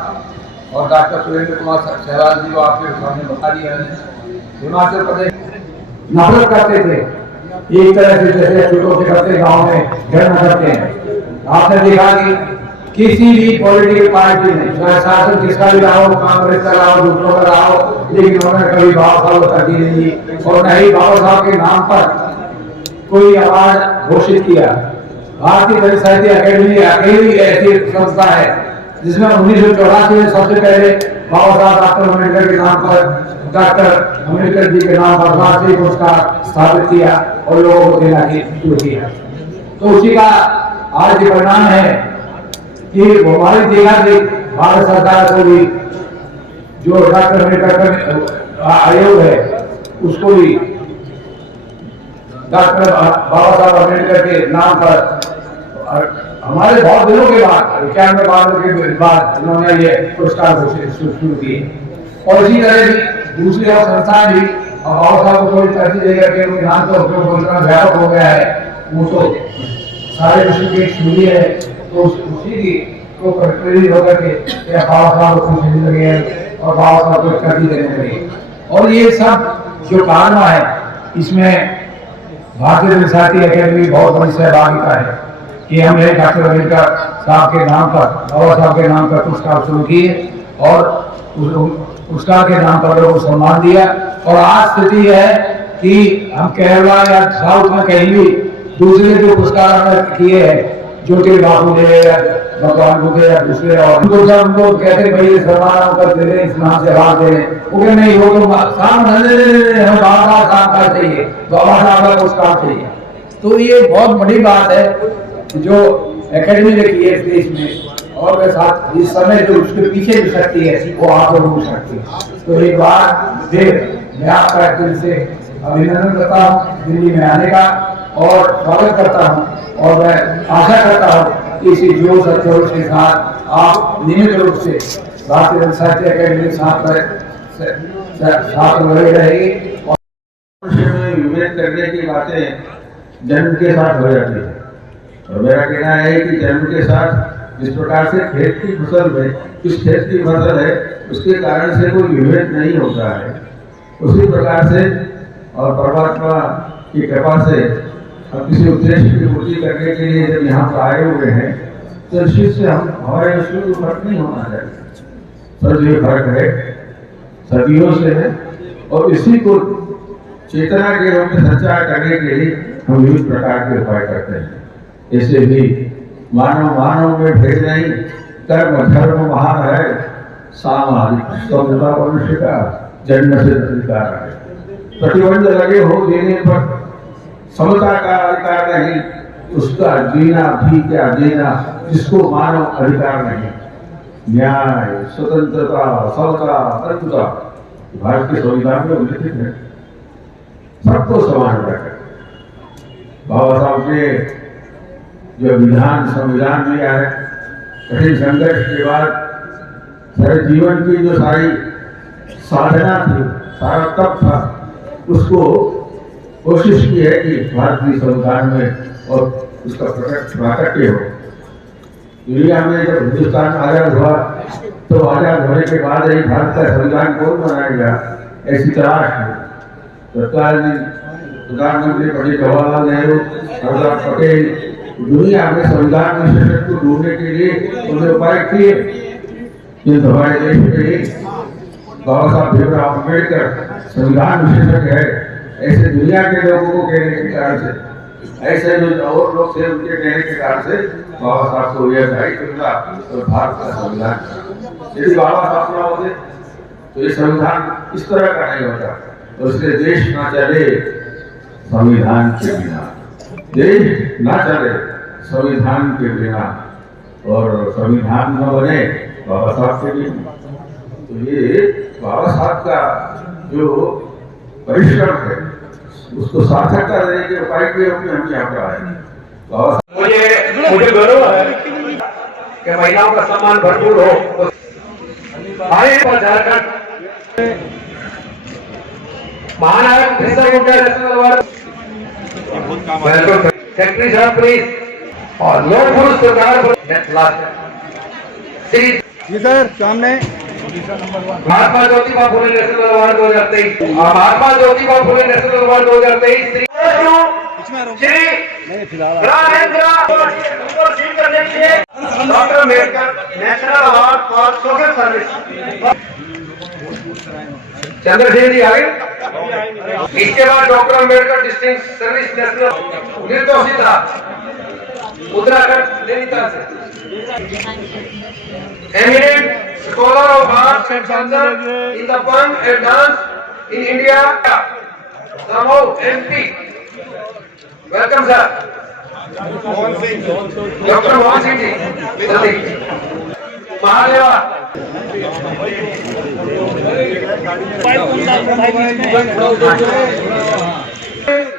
और डॉक्टर सुरेंद्र कुमार सहवाल जी को आपके सामने बता दिया है। हिमाचल प्रदेश नफरत करते थे एक तरह से, जैसे छोटों से करते गाँव में घर न करते हैं। आपने देखा कि किसी भी पॉलिटिकल पार्टी ने, चाहे शासन किसका भी रहा हो, कांग्रेस का रहा हो, दूसरों का रहा हो, लेकिन उन्होंने कभी बाबा साहब को तरजीह नहीं दी और न ही बाबा साहब के नाम पर कोई अवार्ड घोषित किया। भारतीय दलित साहित्य अकादमी अकेली ऐसी संस्था है जिसमें 1984 में सबसे पहले बाबा साहब डॉक्टर अम्बेडकर के नाम पर, डॉक्टर अम्बेडकर जी के नाम पर राष्ट्रीय पुरस्कार स्थापित किया और लोगों को देना शुरू किया। तो उसी का आज के परिणाम है कि हमारी देखा कि भारत सरकार को भी जो डॉक्टर अम्बेडकर आयोग है उसको भी डॉक्टर बाबा साहब अम्बेडकर के नाम पर हमारे बहुत दिनों के बाद 91 बार के बाद उन्होंने ये पुरस्कार शुरू किए। और इसी तरह दूसरी और संस्थान भी बाबा साहब को थोड़ी तरजीह देकर के उनके नाम का उपयोग व्यापक हो गया है। वो तो सारे विश्व की एक है तो उसी की को प्रेरित होकर के या बाबा साहब को पूछने लगे और बाबा साहब को कर देने लगे। और ये सब जो कारनामा है इसमें भारतीय जनता साहित्य अकेडमी बहुत बड़ी सहभागिता है कि हमने डॉक्टर अम्बेडकर साहब के नाम पर, बाबा साहब के नाम पर पुरस्कार शुरू किए और पुरस्कार के नाम पर लोगों को सम्मान दिया। और आज स्थिति है कि हम केरला या साउथ में कहीं भी दूसरे जो पुरस्कार किए हैं, ज्योति बापू ने या भगवान बुद्ध या दूसरे, और उनको जब उनको कहते भाई सम्मान कर दे रहे, इस नाम से हाथ दे रहे, वो कहते नहीं, वो तो हमें बाबा साहब का चाहिए, बाबा साहब का पुरस्कार चाहिए। तो ये बहुत बड़ी बात है जो एकेडमी ने की है इस देश में, और साथ इस समय जो उसके पीछे जो शक्ति है वो आप लोगों की शक्ति है। तो एक बार फिर मैं आपका दिल से अभिनंदन करता हूँ दिल्ली में आने का और स्वागत करता हूँ, और मैं आशा करता हूँ कि इसी जोश और जोश के साथ आप नियमित रूप से भारतीय जनता साहित्य अकेडमी के साथ लगे रहेगी। विभेद करने की बातें जन्म के साथ हो जाती है, और मेरा कहना है कि जन्म के साथ जिस प्रकार से खेत की फसल में किस खेत की फसल है उसके कारण से कोई विभेद नहीं होता है, उसी प्रकार से और परमात्मा की कृपा से हम किसी उद्देश्य की पूर्ति करने के लिए जब यहाँ पर आए हुए हैं तो इस चीज से हम हमारे उसमें कोई फर्क नहीं होना चाहिए। सर ये फर्क है सदियों से है, और इसी को चेतना के रूप में संचार करने के लिए हम विविध प्रकार के उपाय करते हैं। ऐसे भी मानव मानव में भेद नहीं, कर्म धर्म महान है, सामाजिक समता मनुष्य का जन्म से अधिकार है। प्रतिबंध लगे हो देने पर समता का अधिकार नहीं, उसका जीना भी क्या देना जिसको मानव अधिकार नहीं। न्याय, स्वतंत्रता, समता, तत्वता भारत के संविधान में उल्लिखित है, सबको समान रखा। बाबा साहब ने जो विधान संविधान में आया, कठिन संघर्ष के बाद सारे जीवन की जो सारी साधना थी, सारा तप था, उसको कोशिश की है कि भारतीय संविधान में और उसका प्राकट्य हो। दुनिया में जब हिंदुस्तान आजाद हुआ तो आजाद होने के बाद ही भारत का संविधान कौन बनाएगा, ऐसी तलाश है। तत्कालीन प्रधानमंत्री पंडित जवाहरलाल नेहरू, सरदार पटेल दुनिया में संविधान में सशक्त को ढूंढने के लिए उन्होंने उपाय किए, किंतु हमारे देश में बाबा साहब भीमराव अम्बेडकर संविधान विशेषज्ञ है, ऐसे दुनिया के लोगों को कहने के कारण से, ऐसे जो और लोग थे उनके कहने के कारण से बाबा साहब को यह दायित्व मिला और भारत का संविधान। यदि बाबा साहब ना होते तो ये संविधान इस तरह का नहीं होता, और इसलिए देश ना चले संविधान के बिना, देश ना चले संविधान के बिना, और संविधान न बने बाबा साहब के बिना। तो ये बाबा साहब का जो परिश्रम है उसको सार्थकता देने के उपाय के रूप में हम यहाँ पर आए। मुझे गर्व है कि महिलाओं का सम्मान भरपूर हो। आए पर झारखंड महानायक सेक्रेटरी साहब प्लीज और लोक पुरुष सरकार जी सर सामने Mahatma Jyotiba Phule national award 2023, Mahatma Jyotiba Phule national award 2023 Shri करने के लिए doctor Ambedkar national award for social service Chandrashekhar ji आगे। इसके बाद doctor Ambedkar distinct service national निर्दोषिता उत्तराखंड नैनीताल से। Eminent scholar of arts and science in the fun and dance in India, Samo MP. Welcome sir. Dr. Mohan Singh ji. Mahadeva.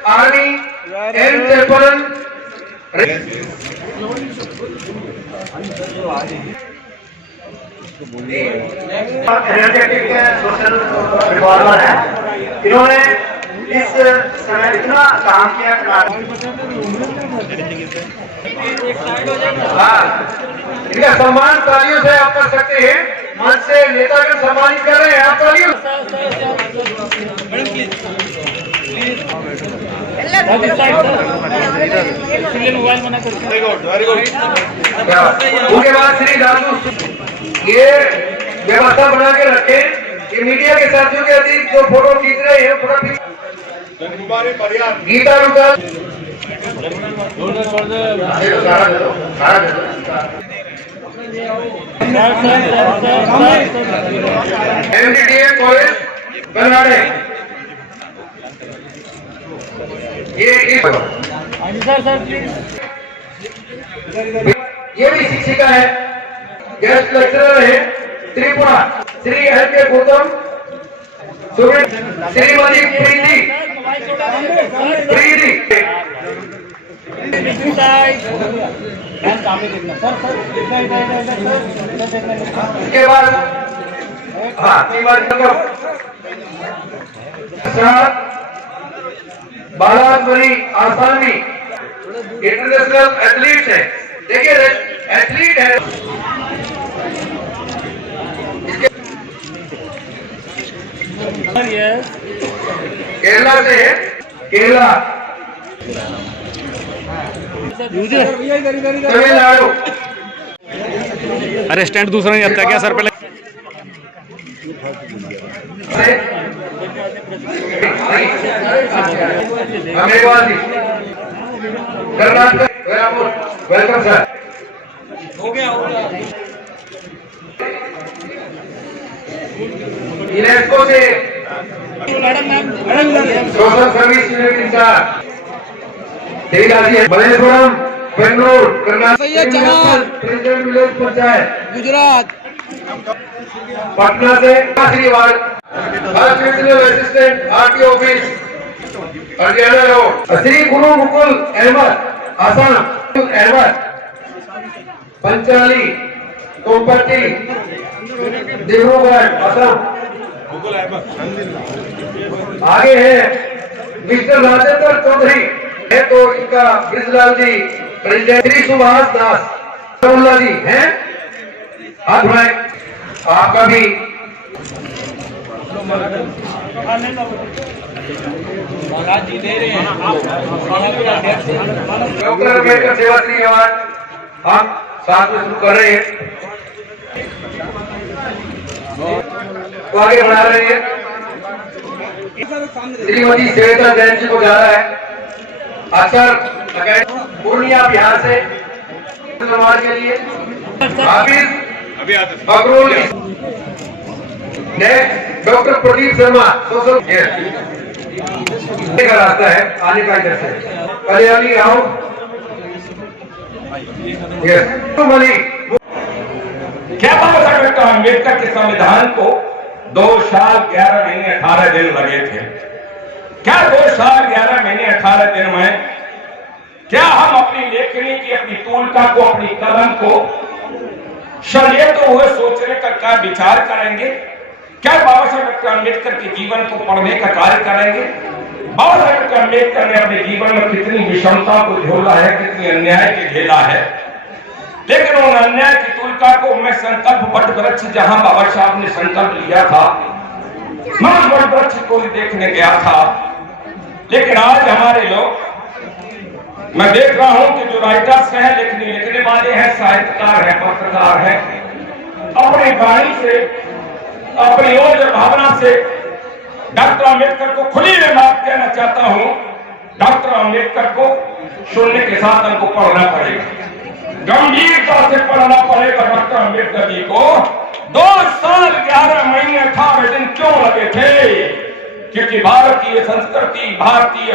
Army and Chaplain. Energetic social reformer है, इन्होंने इस समय इतना काम किया इनका सम्मान तालियों से आप कर सकते हैं। मंच से नेतागण सम्मानित कर रहे हैं, आप तालियों। उसके बाद श्री दादू ये व्यवस्था बना के रखें कि मीडिया के साथियों के अतिरिक्त जो फोटो खींच रहे हैं फोटो गीता MDDA कॉलेज बनाने ये भी शिक्षिका है, गेस्ट लेक्चरर है त्रिपुरा, श्री के गौतम, श्रीमती प्रीति उसके बाद बालामणि आसामी इंटरनेशनल एथलीट है। देखिए एथलीट है, केरला से है, केरला तमिलनाडु। अरे स्टैंड दूसरा नहीं आता क्या सर? पहले कर्नाटक, वेलकम सर। यूनेस्को से social service unit incharge Malleshwaram, Bengaluru, Karnataka, president village panchayat Gujarat, Patna से Shriwal assistant RTO office Haryana road, Shri Guru Mukul Ahmad Assam Ahmad Panchali कोपट्टी Dibrugarh Assam. आगे है मिस्टर राजेंद्र चौधरी है, तो इनका ब्रिजलाल जी प्रेसिडेंट। श्री सुभाष दास जी हैं, हाथ उठाएं। आपका भी डॉक्टर अम्बेडकर सेवा श्री अवार्ड हम साथ में शुरू कर रहे हैं, तो आगे बढ़ा रहे हैं। श्रीमती श्वेता जैन जी को जा रहा है अक्षर पूर्णिया बिहार से समाज के लिए। हाफिज बकरूल, डॉक्टर प्रदीप शर्मा सोशल का रास्ता है आने का, इधर से कल्याणी आओ। क्या बाबा साहब डॉक्टर अम्बेडकर के संविधान को 2 साल 11 महीने 18 दिन लगे थे? क्या 2 साल 11 महीने 18 दिन में क्या हम अपनी लेखनी की, अपनी तूलिका को, अपनी कलम को शरीयत हुए सोचने का क्या विचार करेंगे? क्या बाबा साहब डॉक्टर अम्बेडकर के जीवन को पढ़ने का कार्य करेंगे? बाबा साहब डॉक्टर अम्बेडकर ने अपने जीवन में कितनी विषमता को झेला है, कितनी अन्याय के झेला है, लेकिन उन अन्याय की तुलना को मैं संकल्प वट वृक्ष जहां बाबा साहब ने संकल्प लिया था, मैं वट वृक्ष को देखने गया था। लेकिन आज हमारे लोग, मैं देख रहा हूं कि जो राइटर्स हैं, लिखने वाले हैं, साहित्यकार हैं, पत्रकार हैं, अपनी वाणी से, अपनी ओर भावना से डॉक्टर अम्बेडकर को खुली में बात कहना चाहता हूं। डॉक्टर अम्बेडकर को सुनने के साथ हमको पढ़ना पड़ेगा, गंभीरता से पढ़ना पड़ेगा। डॉक्टर अम्बेडकर जी को 2 साल 11 महीने 18 दिन क्यों लगे थे? क्योंकि भारतीय संस्कृति, भारतीय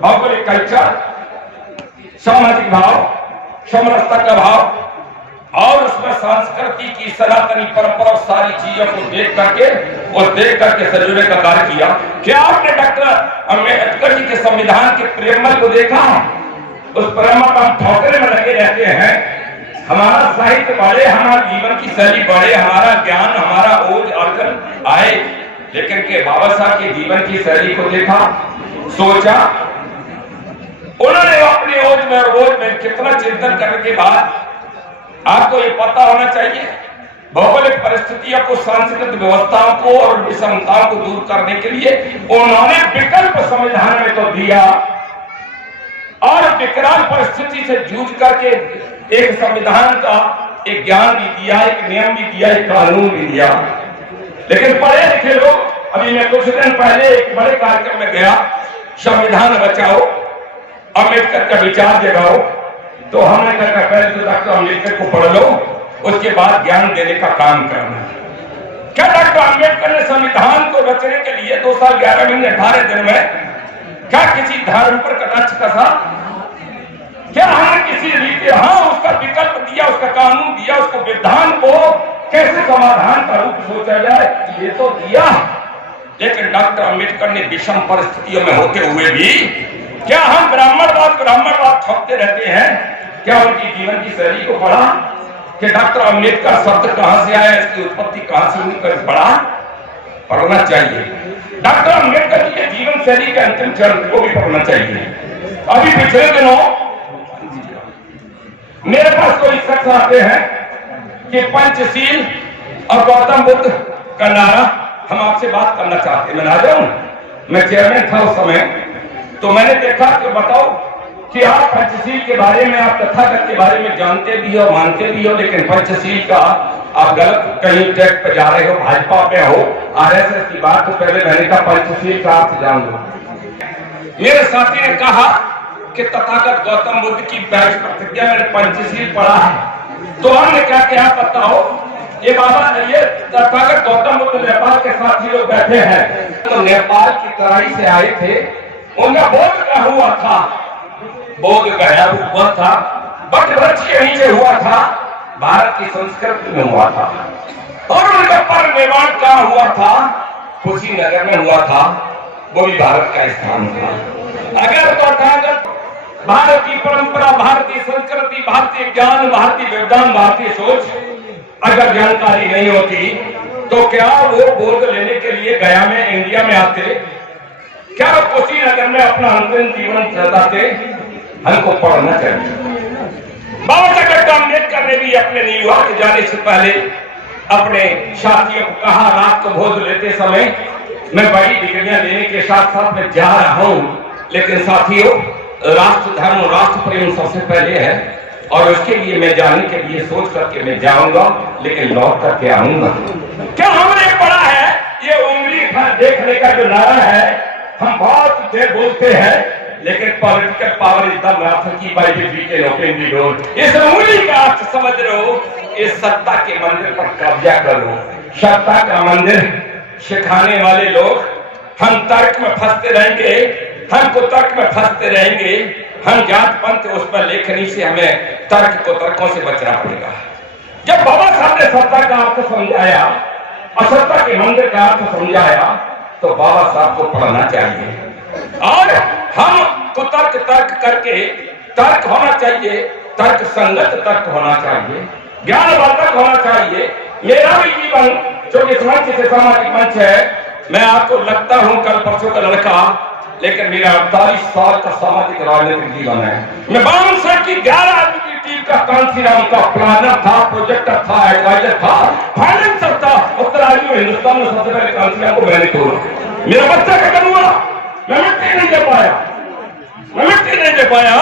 भौगोलिक कल्चर, सामाजिक भाव, समरसता का भाव और उसमें संस्कृति की सनातनी परंपरा, सारी चीजों को देख करके सजोने का कार्य किया। क्या आपने डॉक्टर अम्बेडकर जी के संविधान के प्रेमल को देखा? उस प्रेमल का हम ठोकरे में लगे रहते हैं। हमारा साहित्य बढ़े, हमारा जीवन की शैली बढ़े, हमारा ज्ञान, हमारा ओज अर्जन आए, लेकिन के बाबा साहब के जीवन की शैली को देखा, सोचा, उन्होंने अपने रोज में कितना चिंतन करने के बाद आपको ये पता होना चाहिए भौगोलिक परिस्थितियों को, सांस्कृतिक व्यवस्थाओं को और विषमताओं को दूर करने के लिए उन्होंने विकल्प संविधान में तो दिया और विकराल परिस्थिति से जूझ करके एक संविधान का एक ज्ञान भी दिया, एक नियम भी दिया, एक कानून भी दिया। लेकिन पढ़े लिखे लोग, अभी मैं कुछ दिन पहले एक बड़े कार्यक्रम में गया, संविधान बचाओ, अम्बेडकर का विचार जगाओ, तो हमने कहा पहले तो डॉक्टर अम्बेडकर को पढ़ लो, उसके बाद ज्ञान देने का काम करना। क्या डॉक्टर अम्बेडकर ने संविधान को रचने के लिए 2 साल 11 महीने 18 दिन में क्या किसी धर्म पर कटाक्ष कसा? क्या हमने किसी रीति, हाँ, उसका विकल्प दिया, उसका कानून दिया, उसको विधान को कैसे समाधान का रूप सोचा जाए, ये तो दिया। लेकिन डॉक्टर अम्बेडकर ने विषम परिस्थितियों में होते हुए भी क्या हम ब्राह्मणवाद ठोकते रहते हैं? क्या उनकी जीवन की शैली को पढ़ा कि डॉक्टर अम्बेडकर शब्द कहां से आया, इसकी उत्पत्ति कहां से हुई, पढ़ा? पढ़ना चाहिए। डॉक्टर अम्बेडकर जी के जीवन शैली के अंतिम चरण को भी पढ़ना चाहिए। अभी पिछले दिनों मेरे पास कोई शख्स आते हैं कि पंचशील और गौतम बुद्ध का नारा हम आपसे बात करना चाहते हैं। मैं आ जाऊं, मैं चेयरमैन था उस समय, तो मैंने देखा कि बताओ कि आप पंचशील के बारे में, आप तथागत के बारे में जानते भी हो, मानते भी हो, लेकिन पंचशील का आप गलत कहीं ट्रैक पे जा रहे हो, भाजपा पे हो, आरएसएस की बात। तो पहले मैंने कहा पंचशील का आप जान लो। मेरे साथी ने कहा कि तथागत गौतम बुद्ध की 22 प्रतिज्ञा, मैंने पंचशील पढ़ा है। तो हमने कहा कि आप बताओ, ये बाबा, ये तथागत गौतम बुद्ध नेपाल के साथी लोग बैठे हैं, तो नेपाल की तराई से आए थे, उनका बोध क्या हुआ था? बोध गया हुआ था, बट वृक्ष के नीचे हुआ था, भारत की संस्कृति में हुआ था। और उनका परिनिर्वाण कहाँ हुआ था? कुशीनगर में हुआ था, वो भी भारत का स्थान था। अगर तथागत भारत की परंपरा, भारतीय संस्कृति, भारतीय ज्ञान, भारतीय विज्ञान, भारतीय सोच अगर जानकारी नहीं होती तो क्या वो बोध लेने के लिए गया में, इंडिया में आते? क्या वो कुशीनगर में अपना अंतिम जीवन बिताते? हमको पढ़ना चाहिए। बाबा साहब अम्बेडकर ने भी अपने न्यूयॉर्क जाने से पहले अपने साथियों को कहा, रात को भोज लेते समय मैं बड़ी डिग्रियां लेने के साथ साथ मैं जा रहा हूं, लेकिन साथियों, राष्ट्र धर्म और राष्ट्र प्रेम सबसे पहले है, और उसके लिए मैं जाने के लिए सोच करके मैं जाऊंगा, लेकिन लौट करके आऊंगा। क्या हमने पढ़ा है? ये उंगली देखने का जो नारा है, हम बहुत देर बोलते हैं, लेकिन political power is the method key by defeated open the door. इस उंगली का अर्थ समझ रहे हो? इस सत्ता के मंदिर पर कब्जा करो। सत्ता का मंदिर सिखाने वाले लोग, हम तर्क में फंसते रहेंगे, हमको तर्क में फंसते रहेंगे, हम जात पंथ उस पर लेखनी से हमें तर्क को तर्कों से बचना पड़ेगा। जब बाबा साहब ने सत्ता का अर्थ समझाया, असत्ता के मंदिर का अर्थ समझाया, तो बाबा साहब को पढ़ना चाहिए। और हम तो तर्क करके, तर्क होना चाहिए, तर्क संगत तर्क होना चाहिए, ज्ञानवर्धक होना चाहिए। मेरा भी जीवन जो इस मंच से सामाजिक मंच है, मैं आपको लगता हूं कल परसों का लड़का, लेकिन मेरा 48 साल का सामाजिक राजनीतिक जीवन है। मैं 62 की 11 आदमी की टीम का कांसीराम का प्लानर था, प्रोजेक्टर था, एडवाइजर था, फाइनेंसर था। उत्तरायणी में हिंदुस्तान में सबसे पहले कांसीराम को मैंने तोड़ा। मेरा बच्चा खत्म हुआ, मैं मिट्टी नहीं दे पाया,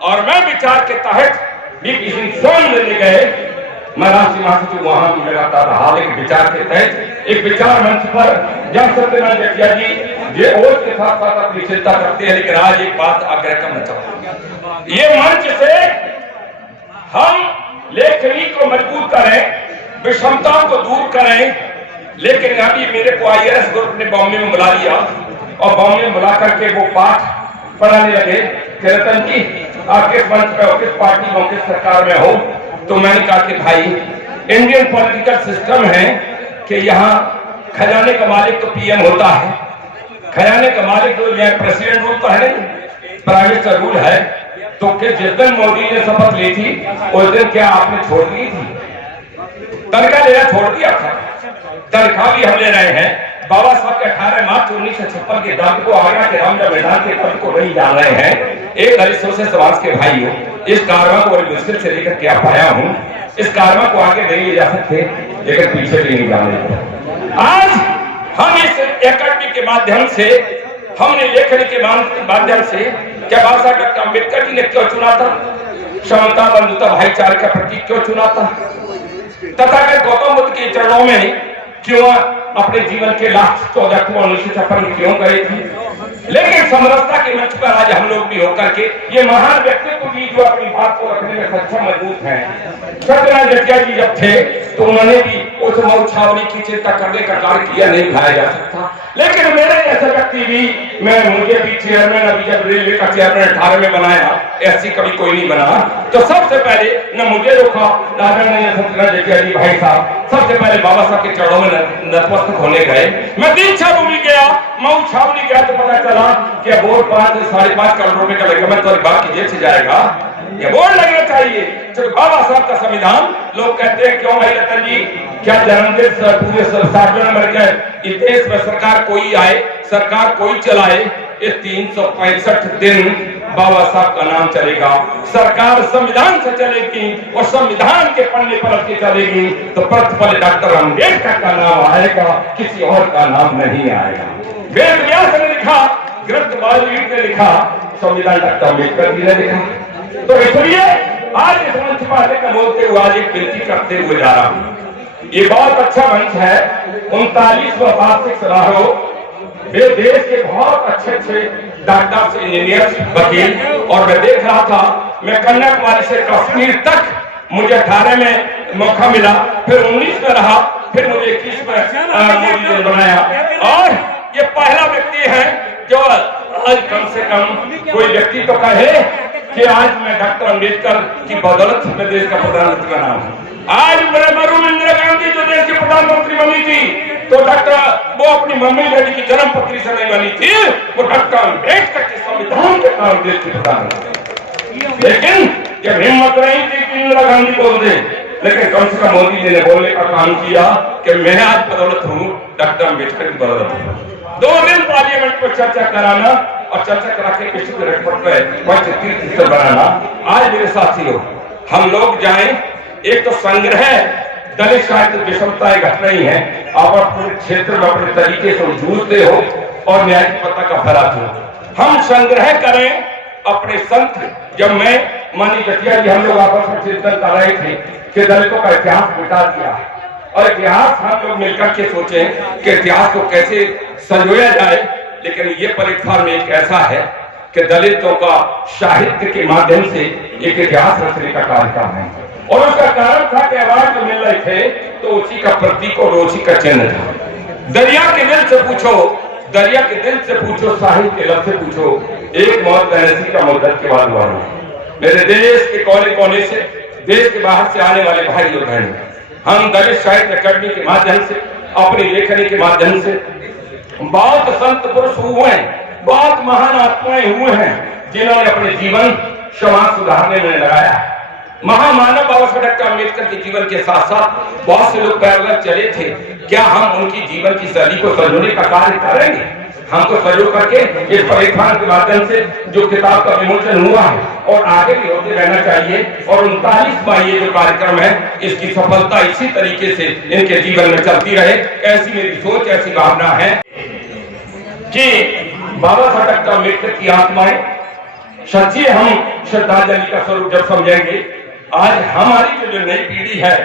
और मैं विचार के तहत भी किसी स्वयं लेने गए, मैं राष्ट्रीय महासचिव वहां भी लगातार रहा, लेकिन विचार के तहत एक विचार मंच पर जब सत्यनारायण जटिया जी ये ओर के साथ साथ अपनी चिंता करते हैं, लेकिन आज एक बात आग्रह करना चाहता हूं, ये मंच से हम लेखनी को मजबूत करें, विषमताओं को दूर करें। लेकिन अभी मेरे को IRS ग्रुप ने बॉम्बे में बुला लिया, और बॉम्बे में बुला करके वो पाठ पढ़ाने लगे कि रतन जी आप किस मंच पे हो, किस पार्टी में, किस सरकार में हो। तो मैंने कहा कि भाई, इंडियन पॉलिटिकल सिस्टम है कि यहाँ खजाने का मालिक तो PM होता है, खजाने का मालिक तो यहाँ प्रेसिडेंट रूल तो है नहीं, प्राइम मिनिस्टर रूल है। तो जिस दिन मोदी ने शपथ ली थी, उस दिन क्या आपने छोड़ दी थी? तनख्वाह लेना छोड़ दिया था? तनख्वाह भी हम ले रहे हैं, बाबा साहब के 18 मार्च 1956 के दर्द को, आगरा के रामजा मैदान के दर्द को नहीं जान रहे हैं। एक दलित सोशल समाज के भाइयों, इस कारवां को बड़ी मुश्किल से लेकर के आ पाया हूँ। इस कारवां को आगे नहीं ले जा सकते, लेकिन पीछे भी नहीं जाने। आज हम इस एकेडमी के माध्यम से, हमने लेखन के माध्यम से, क्या बाबा साहब डॉक्टर अम्बेडकर जी ने क्यों चुना था? समता, बंधुता, भाईचारे का प्रतीक क्यों चुना था? तथा गौतम बुद्ध के चरणों में क्यों अपने जीवन के लास्ट 14 अक्टूबर 1956 क्यों गए थे? लेकिन समरसता के मंच पर आज हम लोग भी होकर के ये महान व्यक्तित्व भी जो अपनी बात को रखने में सक्षम मजबूत हैं। सत्यनारायण जटिया जी जब थे तो उन्होंने भी उस मऊ छावनी की चिंता करने का कार्य किया, नहीं भुलाया जा सकता। लेकिन मेरे जैसे व्यक्ति भी, मुझे भी चेयरमैन, अभी जब रेलवे का चेयरमैन 18 में बनाया, ऐसी कभी कोई नहीं बना, तो सबसे पहले न मुझे रोका आदरणीय सत्यनारायण जटिया जी भाई साहब, सबसे पहले बाबा साहब के चरणों में नतमस्तक होने गए। मैं दीक्षा भूमि गया, मऊ छावनी गया तो पता चला कि बोर्ड 5 से 5.5 करोड़ रुपए का लगेगा। मैं तो बात की जेब से जाएगा, ये बोर्ड लगना चाहिए। चलो बाबा साहब का संविधान, लोग कहते हैं क्यों भाई रतन जी, क्या जन्मदिन पूरे 60 नंबर का इस देश में सरकार कोई आए, सरकार कोई चलाए, ये 365 दिन बाबा साहब का नाम चलेगा। सरकार संविधान से चलेगी और संविधान के पन्ने पर के चलेगी तो प्रतिपल डॉक्टर अम्बेडकर का नाम आएगा, किसी और का नाम नहीं आएगा। वेद व्यास ने लिखा, ग्रंथ वाल्मीकि ने लिखा, संविधान डॉक्टर अम्बेडकर जी ने लिखा। तो इसलिए आज इस मंच पर आने का बोलते हुए आज एक विनती करते हुए जा रहा हूँ। ये बहुत अच्छा मंच है, 39वां वार्षिक समारोह। वे देश के बहुत अच्छे डॉक्टर्स, इंजीनियर्स, वकील, और मैं देख रहा था, मैं कन्याकुमारी से कश्मीर तक मुझे 18 में मौका मिला, फिर 19 में रहा, फिर मुझे 21 में बनाया। और ये पहला व्यक्ति है जो आज कम से कम कोई व्यक्ति तो कहे कि आज मैं डॉक्टर अम्बेडकर की बदौलत में देश का प्रधानमंत्री बना हूँ। आज मेरे मरुम इंदिरा गांधी जो देश की प्रधानमंत्री बनी थी, तो डॉक्टर वो अपनी मम्मी डैडी की जन्म पत्री से नहीं बनी थी, वो डॉक्टर अम्बेडकर के संविधान के कारण देश की प्रधानमंत्री। लेकिन जब हिम्मत नहीं थी कि इंदिरा गांधी बोल दे, लेकिन कम से कम मोदी जी ने बोलने का काम किया कि मैं आज बदौलत हूँ डॉक्टर अम्बेडकर की बदौलत हूँ। 2 दिन पार्लियामेंट में चर्चा कराना और चर्चा करा के विश्व रेकॉर्ड पे तीर्थ स्थल बनाना। आज मेरे साथियों, हम लोग जाएं, एक तो संग्रह दलित साहित्य विषमता घट रही है, आप अपने क्षेत्र में अपने तरीके से जूझते हो और न्याय की पता का फैलाते हो। हम संग्रह करें अपने संत। जब मैं मानी जटिया जी, हम लोग आपस में चिंतन कर रहे थे कि दलितों का इतिहास मिटा दिया, और इतिहास हम लोग मिलकर के सोचे कि इतिहास को कैसे संजोया जाए। लेकिन ये प्लेटफॉर्म एक ऐसा है कि दलितों का साहित्य के माध्यम से एक इतिहास रचने का कार्यक्रम है, और उसका कारण था कि अवार्ड जो मिल रहे थे तो उसी का प्रतीक और उसी का चिन्ह था। दरिया के दिल से पूछो, दरिया के दिल से पूछो, साहित्य के लफ्ज से पूछो, एक मौत तहसील का मुद्दत के बाद हुआ है। मेरे देश के कोने कोने से, देश के बाहर से आने वाले भाई और बहन, हम दलित साहित्य अकादमी के माध्यम से, अपनी लेखनी के माध्यम से बहुत संत पुरुष हुए हैं, बहुत महान आत्माएं हुए हैं जिन्होंने अपने जीवन समाज सुधारने में लगाया है। महामानव बाबा साहब डॉक्टर अम्बेडकर के जीवन के साथ साथ बहुत से लोग पैदल चले थे। क्या हम उनकी जीवन की शैली को संजोने का कार्य करेंगे? हमको सहयोग करके इस प्लेटफॉर्म के माध्यम से जो किताब का विमोचन हुआ है और आगे भी होते रहना चाहिए, और 39वां ये जो कार्यक्रम है, इसकी सफलता इसी तरीके से इनके जीवन में चलती रहे, ऐसी मेरी सोच, ऐसी भावना है कि बाबा साहब डॉक्टर अम्बेडकर की आत्माएं सच्ची हम श्रद्धांजलि का स्वरूप जब समझेंगे। आज हमारी जो नई पीढ़ी है,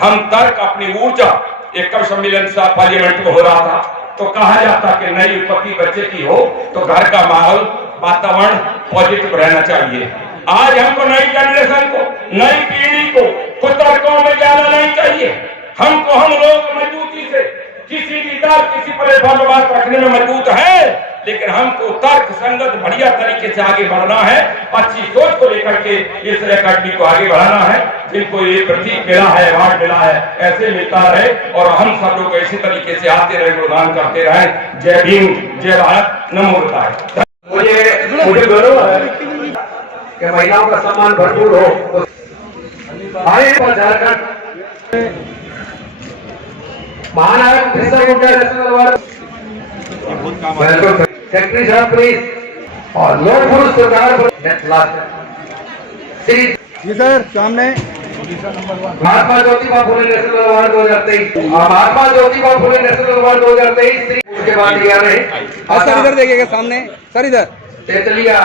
हम तर्क अपनी ऊर्जा, एक कवि सम्मेलन सा पार्लियामेंट में हो रहा था तो कहा जाता कि नई उत्पत्ति बच्चे की हो तो घर का माहौल, वातावरण पॉजिटिव रहना चाहिए। आज हमको नई जनरेशन को, नई पीढ़ी को कुछ तर्कों में जाना नहीं चाहिए। हमको, हम लोग मजबूती से किसी भी दल, किसी प्लेटफॉर्म पर बात रखने में मजबूत है, लेकिन हमको तर्क संगत बढ़िया तरीके से आगे बढ़ना है, अच्छी सोच को लेकर के इस अकादमी को आगे बढ़ाना है। जिनको ये प्रतीक मिला है, अवार्ड मिला है, ऐसे मिलता रहे और हम सब लोग इसी तरीके से आते रहे, गुणगान करते रहे। जय भीम, जय भारत, नमो बुद्धाय। मुझे गौरव है कि महिलाओं का सम्मान भरपूर हो। आए झारखंड महानायक सेक्रेटरी साहब प्लीज और लोक पुरुष सरकार श्री जी सर सामने Mahatma Jyotiba Phule national award 2023 Mahatma Jyotiba Phule national award 2023 Shri उसके बाद लिया रहे सर इधर देखिएगा सामने सर इधर तेतलिया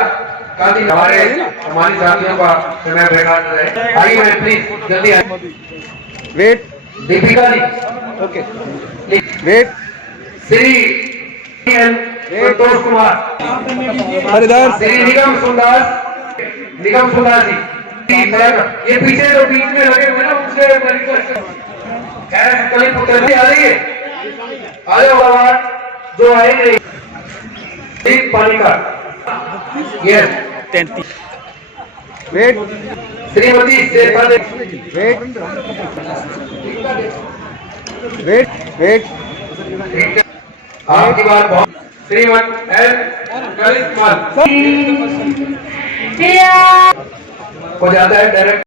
गांधी हमारी साथियों का समय बैठा रहे आइए प्लीज जल्दी आइए wait Deepika ji okay wait Shri Santosh Kumar sir इधर श्री निगम सुंदर जी ये पीछे जो बीच में लगे हुए ना उनसे कल आ जाइए आ जाओ अवार्ड जो आएंगे एक पानी का yes 33 wait Shrimati Shekha wait wait wait आपकी बात बहुत श्रीमती एल कलित कुमार को ज्यादा है डायरेक्ट